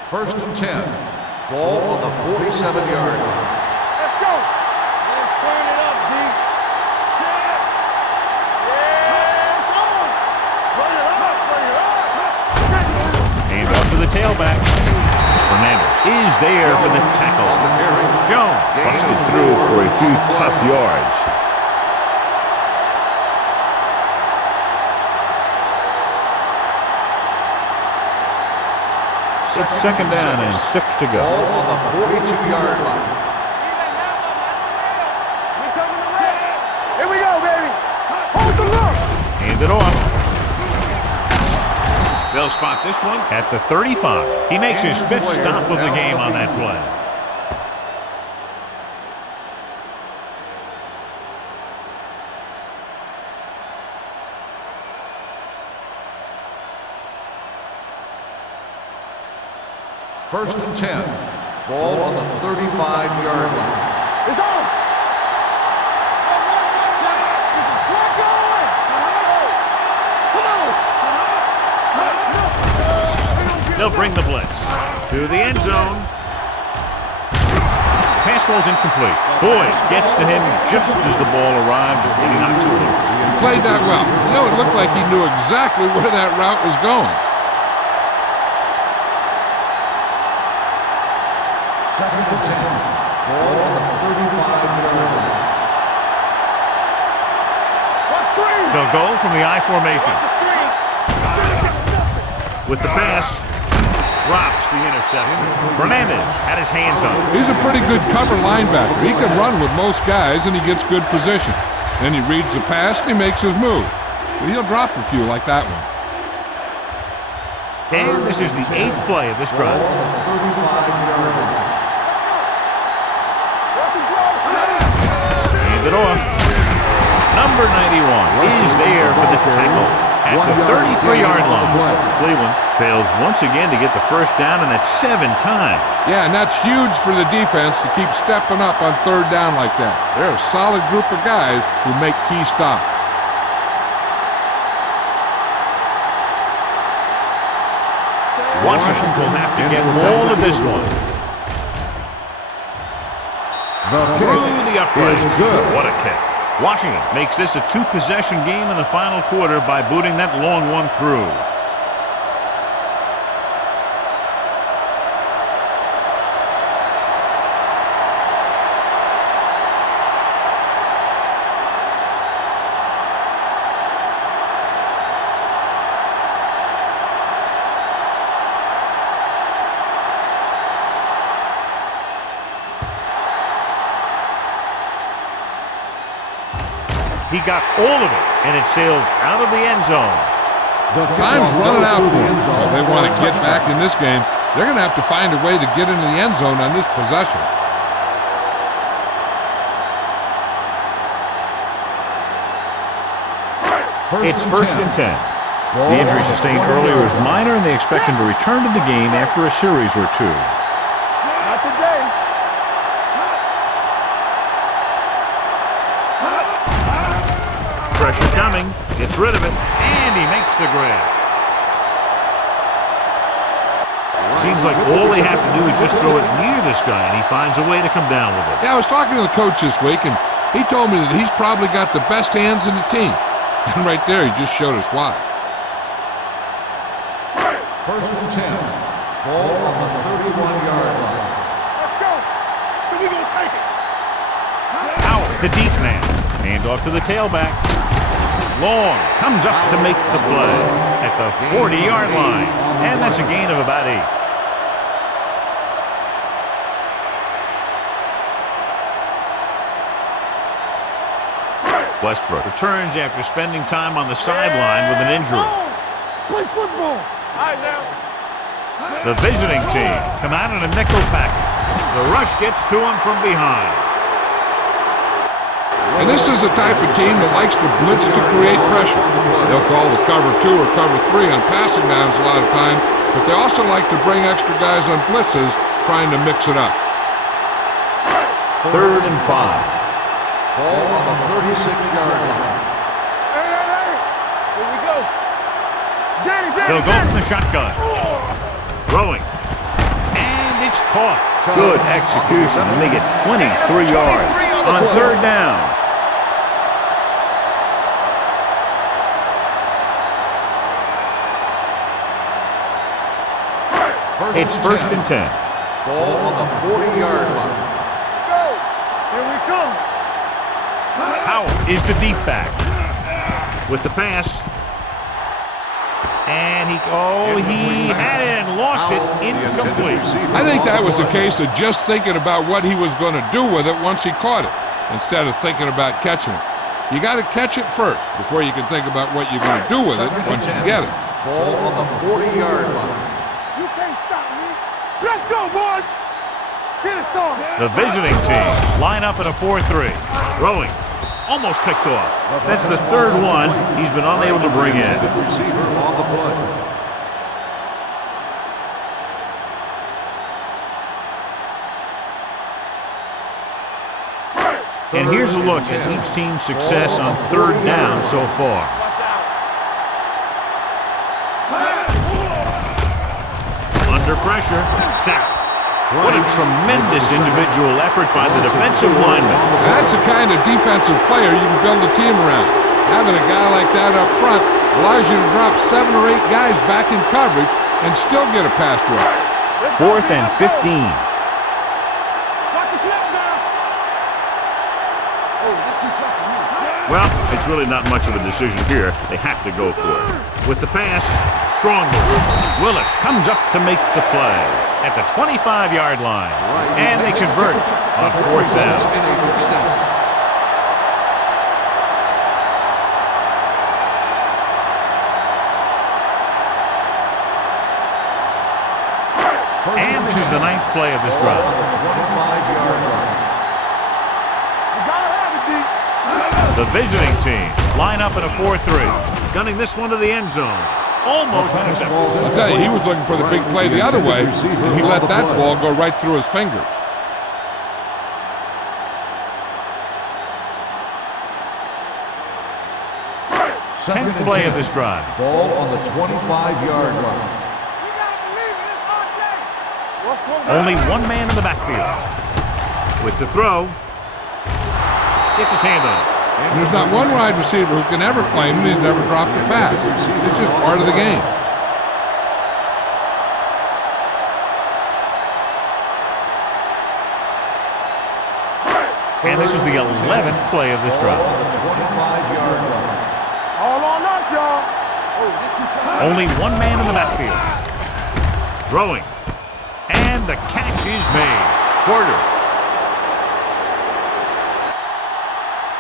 First and 10. Ball on the 47-yard line. Let's go. Let's turn it up, D. Set. Yeah, come on. Bring it up. Hand off to the tailback. Hernandez is there for the tackle. Jones busted through for a few tough yards. It's second down and 6 to go. Ball on the 42-yard line. Here we go, baby. Hold the look. Hand it off. They'll spot this one at the 35. He makes his fifth stop of the game on that play. First and 10. Ball on the 35-yard line. It's on. Flat going. Come on. They'll bring the blitz to the end zone. Pass pass falls incomplete. Boyd gets to him just as the ball arrives, and he knocks it loose. He played that well. You know, it looked like he knew exactly where that route was going. Second and 10. Ball on the 35-yard line. They'll go from the I formation. With the pass, drops the interception. Fernandez had his hands on it. He's a pretty good cover linebacker. He can run with most guys, and he gets good position. Then he reads the pass, and he makes his move. But he'll drop a few like that one. And this is the 8th play of this drive. Hand it off. Number 91 is there for the tackle at the 33-yard line. Cleveland fails once again to get the first down, and that's 7 times. Yeah, and that's huge for the defense to keep stepping up on third down like that. They're a solid group of guys who make key stops. Washington will have to get all of this one. Through the uprights. What a kick. Washington makes this a 2-possession game in the final quarter by booting that long one through. He got all of it, and it sails out of the end zone. Time's running out for them, so if they want to get back in this game, they're going to have to find a way to get into the end zone on this possession. It's first and 10. The injury sustained earlier is minor, and they expect him to return to the game after a series or two. Not today. Pressure coming, gets rid of it, and he makes the grab. Seems like all they have to do is just throw it near this guy, and he finds a way to come down with it. Yeah, I was talking to the coach this week, and he told me that he's probably got the best hands in the team. And right there, he just showed us why. First and 10. Ball on the 31-yard line. Let's go. So we're going to take it. Out, the deep man. Hand off to the tailback. Long comes up to make the play at the 40-yard line. And that's a gain of about 8. Westbrook returns after spending time on the sideline with an injury. Play football. All right, now. The visiting team come out in a nickel package. The rush gets to him from behind. And this is the type of team that likes to blitz to create pressure. They'll call the cover 2 or cover 3 on passing downs a lot of time, but they also like to bring extra guys on blitzes, trying to mix it up. Third and 5. Ball on the 36-yard line. Hey. Here we go. Danny. They'll go from the shotgun. Throwing. And it's caught. Good execution. And they get 23 yards on third down. It's first and 10. Ball on the 40-yard line. Let's go. Here we come. Howard is the deep back with the pass. And he had it and lost it. Incomplete. I think that was a case of just thinking about what he was going to do with it once he caught it, instead of thinking about catching it. You got to catch it first before you can think about what you're going to do with it once you get it. Ball on the 40-yard line. You can't stop me. Let's go, boys. Get it on. The visiting team line up in a 4-3. Throwing. Almost picked off. That's the third one he's been unable to bring in. Receiver on the play. And here's a look at each team's success on third down so far. Under pressure, sack. What a tremendous individual effort by the defensive lineman. That's the kind of defensive player you can build a team around. Having a guy like that up front allows you to drop 7 or 8 guys back in coverage and still get a pass rush. 4th and 15. Well, it's really not much of a decision here. They have to go for it. With the pass, strong move. Willis comes up to make the play at the 25-yard line. And they convert on 4th down. And this is the 9th play of this drive. The visiting team line up in a 4-3, gunning this one to the end zone. Almost intercepted. I'll tell you, he was looking for the big play the other way, and he let that ball go right through his fingers. Second 10th play of this drive. Ball on the 25-yard line. Only one man in the backfield. With the throw, gets his hand on it. And there's not one wide receiver who can ever claim that he's never dropped a pass. It's just part of the game. And this is the 11th play of this drive. All on us, y'all. Only one man in the backfield. Throwing. And the catch is made. Porter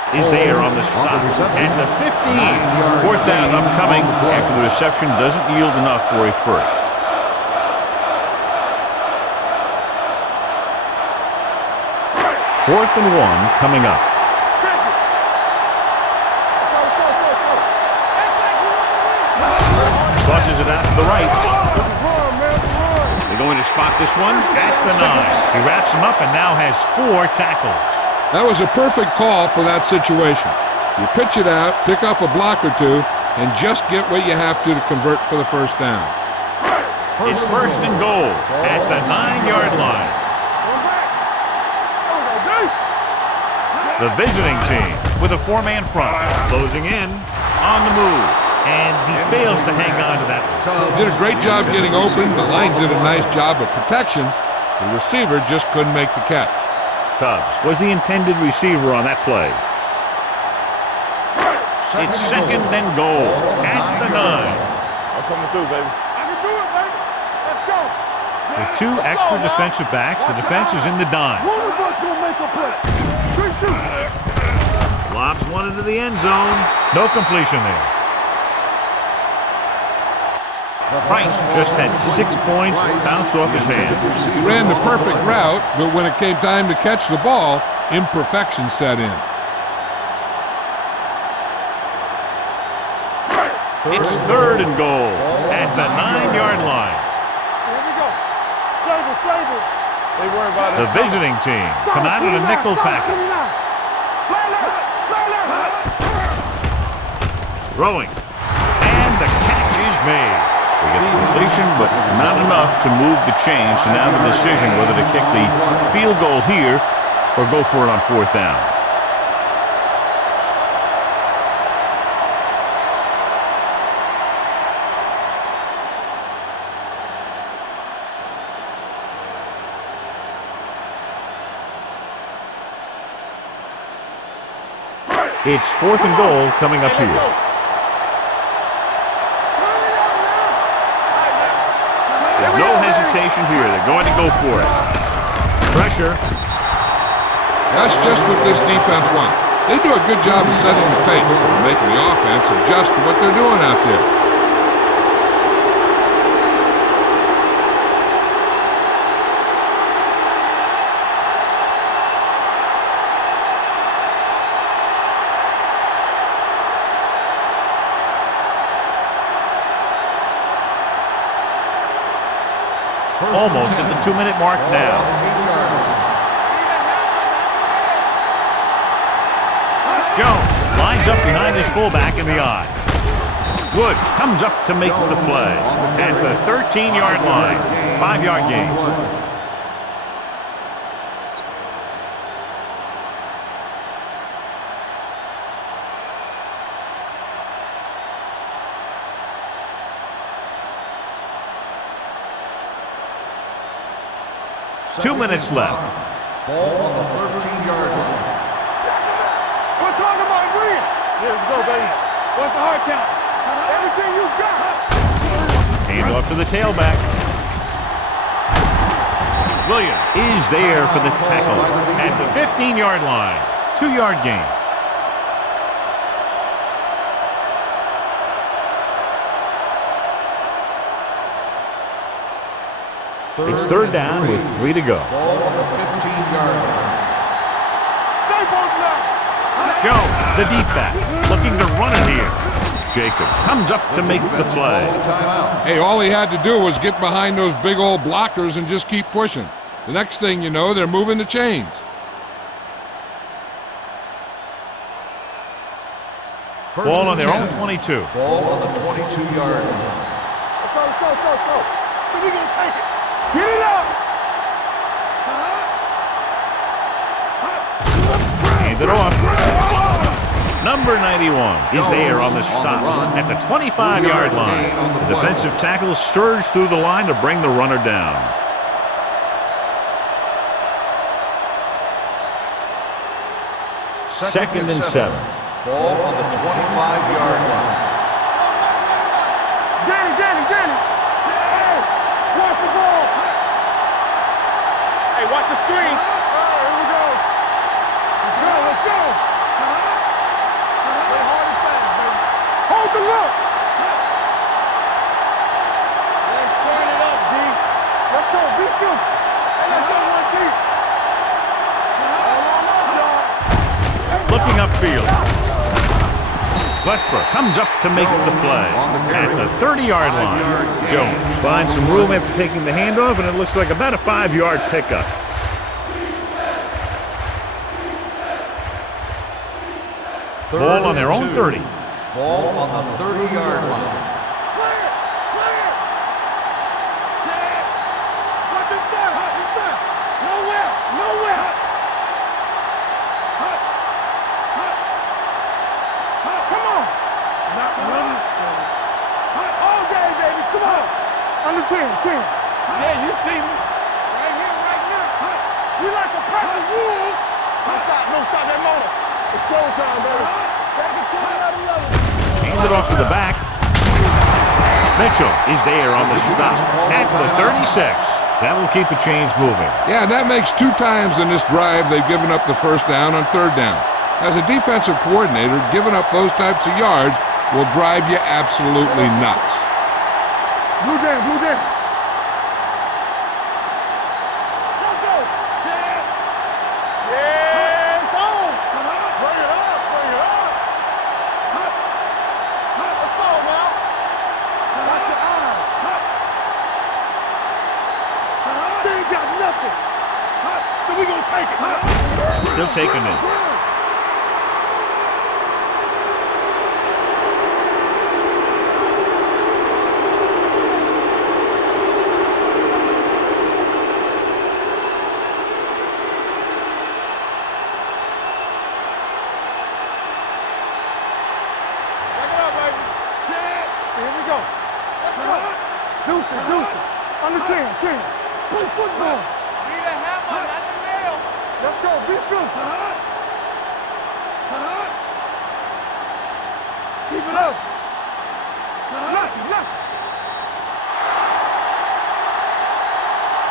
is there on the stop. And the 15. 4th down upcoming after the reception doesn't yield enough for a first. Fourth and 1 coming up. Tosses it out to the right. They're going to spot this one at the 9. He wraps him up and now has 4 tackles. That was a perfect call for that situation. You pitch it out, pick up a block or two, and just get what you have to convert for the first down. It's 1st and goal at the 9-yard line. The visiting team with a 4-man front, closing in, on the move, and he fails to hang on to that one. Did a great job getting open. The line did a nice job of protection. The receiver just couldn't make the catch. Tubbs was the intended receiver on that play. It's 2nd and goal at the 9. I'm coming through, baby. I can do it, baby. Let's go. With 2 extra defensive backs, the defense is in the dime. One of us gonna make a play. Good shoot. Lobs one into the end zone. No completion there. Price just had 6 points bounce off his hand. He ran the perfect route, but when it came time to catch the ball, imperfection set in. It's 3rd and goal at the 9-yard line. Here we go. Flavor. They worry about The visiting team come out in a nickel package. Throwing. And the catch is made. They get the completion, but not enough to move the chains. So now the decision whether to kick the field goal here or go for it on 4th down. It's 4th and goal coming up here. There's no hesitation here. They're going to go for it. Pressure. That's just what this defense wants. They do a good job of setting the pace and making the offense adjust to what they're doing out there. Almost at the 2-minute mark now. Jones lines up behind his fullback in the I. Wood comes up to make the play at the 13-yard line. 5-yard gain. 2 minutes left. Ball on the 13-yard line. We're talking about agreeing. Yeah, let's go, baby. What's the hard count? Everything you got. Hand off to the tailback. Williams is there for the tackle at the 15-yard line. 2-yard gain. It's third down with 3 to go. Ball on the 15-yard line. Stay both now. Jones, the deep back, looking to run it here. Jacobs comes up to make the play. Timeout. Hey, all he had to do was get behind those big old blockers and just keep pushing. The next thing you know, they're moving the chains. Ball on their own 22. Ball on the 22-yard line. Let's go. So we gonna take it. Get it up. Hand it off. Number 91 is there on the stop at the 25-yard line. The defensive tackle surged through the line to bring the runner down. Second and 7. Ball on the 25-yard line. Danny. Hey, watch the ball. Hey, watch the screen. All right, here we go. Let's go. Play hard and fast, baby. Hold the look. Let's turn it up, D. Let's go. Be fierce. Hey, let's go, 1 deep. All on us, y'all. Looking upfield. Westbrook comes up to make the play at the 30-yard line. Jones finds some room after taking the handoff, and it looks like about a 5-yard pickup. Ball on their own 30. Ball on the 30-yard line. Clear. Set. Watch inside. Nowhere. Come on. Not running. All day, baby. Come on. Under 10. Yeah, you see me. Right here, right now. We like a pack of wolves. Don't stop that motor. It's showtime, baby. Take it to another level. Hand it off to the back. Mitchell is there on the stop at the 36. That will keep the chains moving. Yeah, and that makes 2 times in this drive they've given up the first down on third down. As a defensive coordinator, giving up those types of yards will drive you absolutely nuts. Blue down. Let's go. Set. Yeah, it's on. Bring it up. Let's go now. Watch your eyes. They ain't got nothing. So we gonna take it. They'll take him in. Deuce. Under 10. Play football. Need a hammer, not the nail. Let's go. Be fierce. Keep it up. Nothing.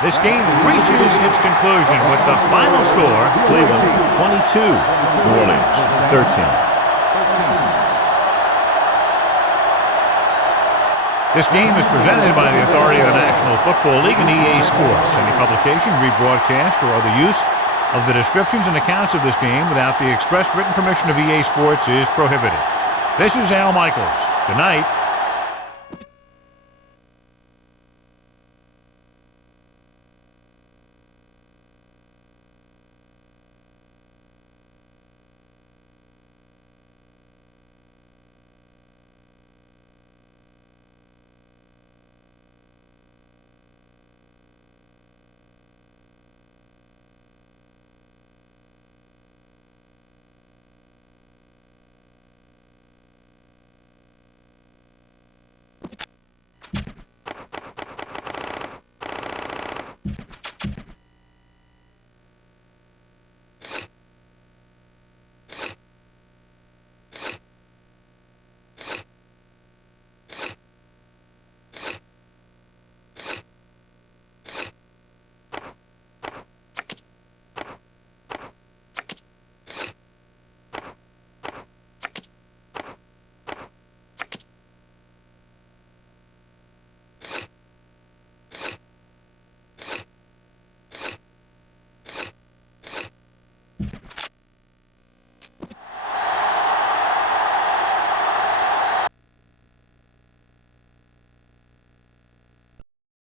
This game reaches its conclusion with the final score, Cleveland 22, New Orleans 13. This game is presented by the authority of the National Football League and EA Sports. Any publication, rebroadcast, or other use of the descriptions and accounts of this game without the expressed written permission of EA Sports is prohibited. This is Al Michaels. Good night.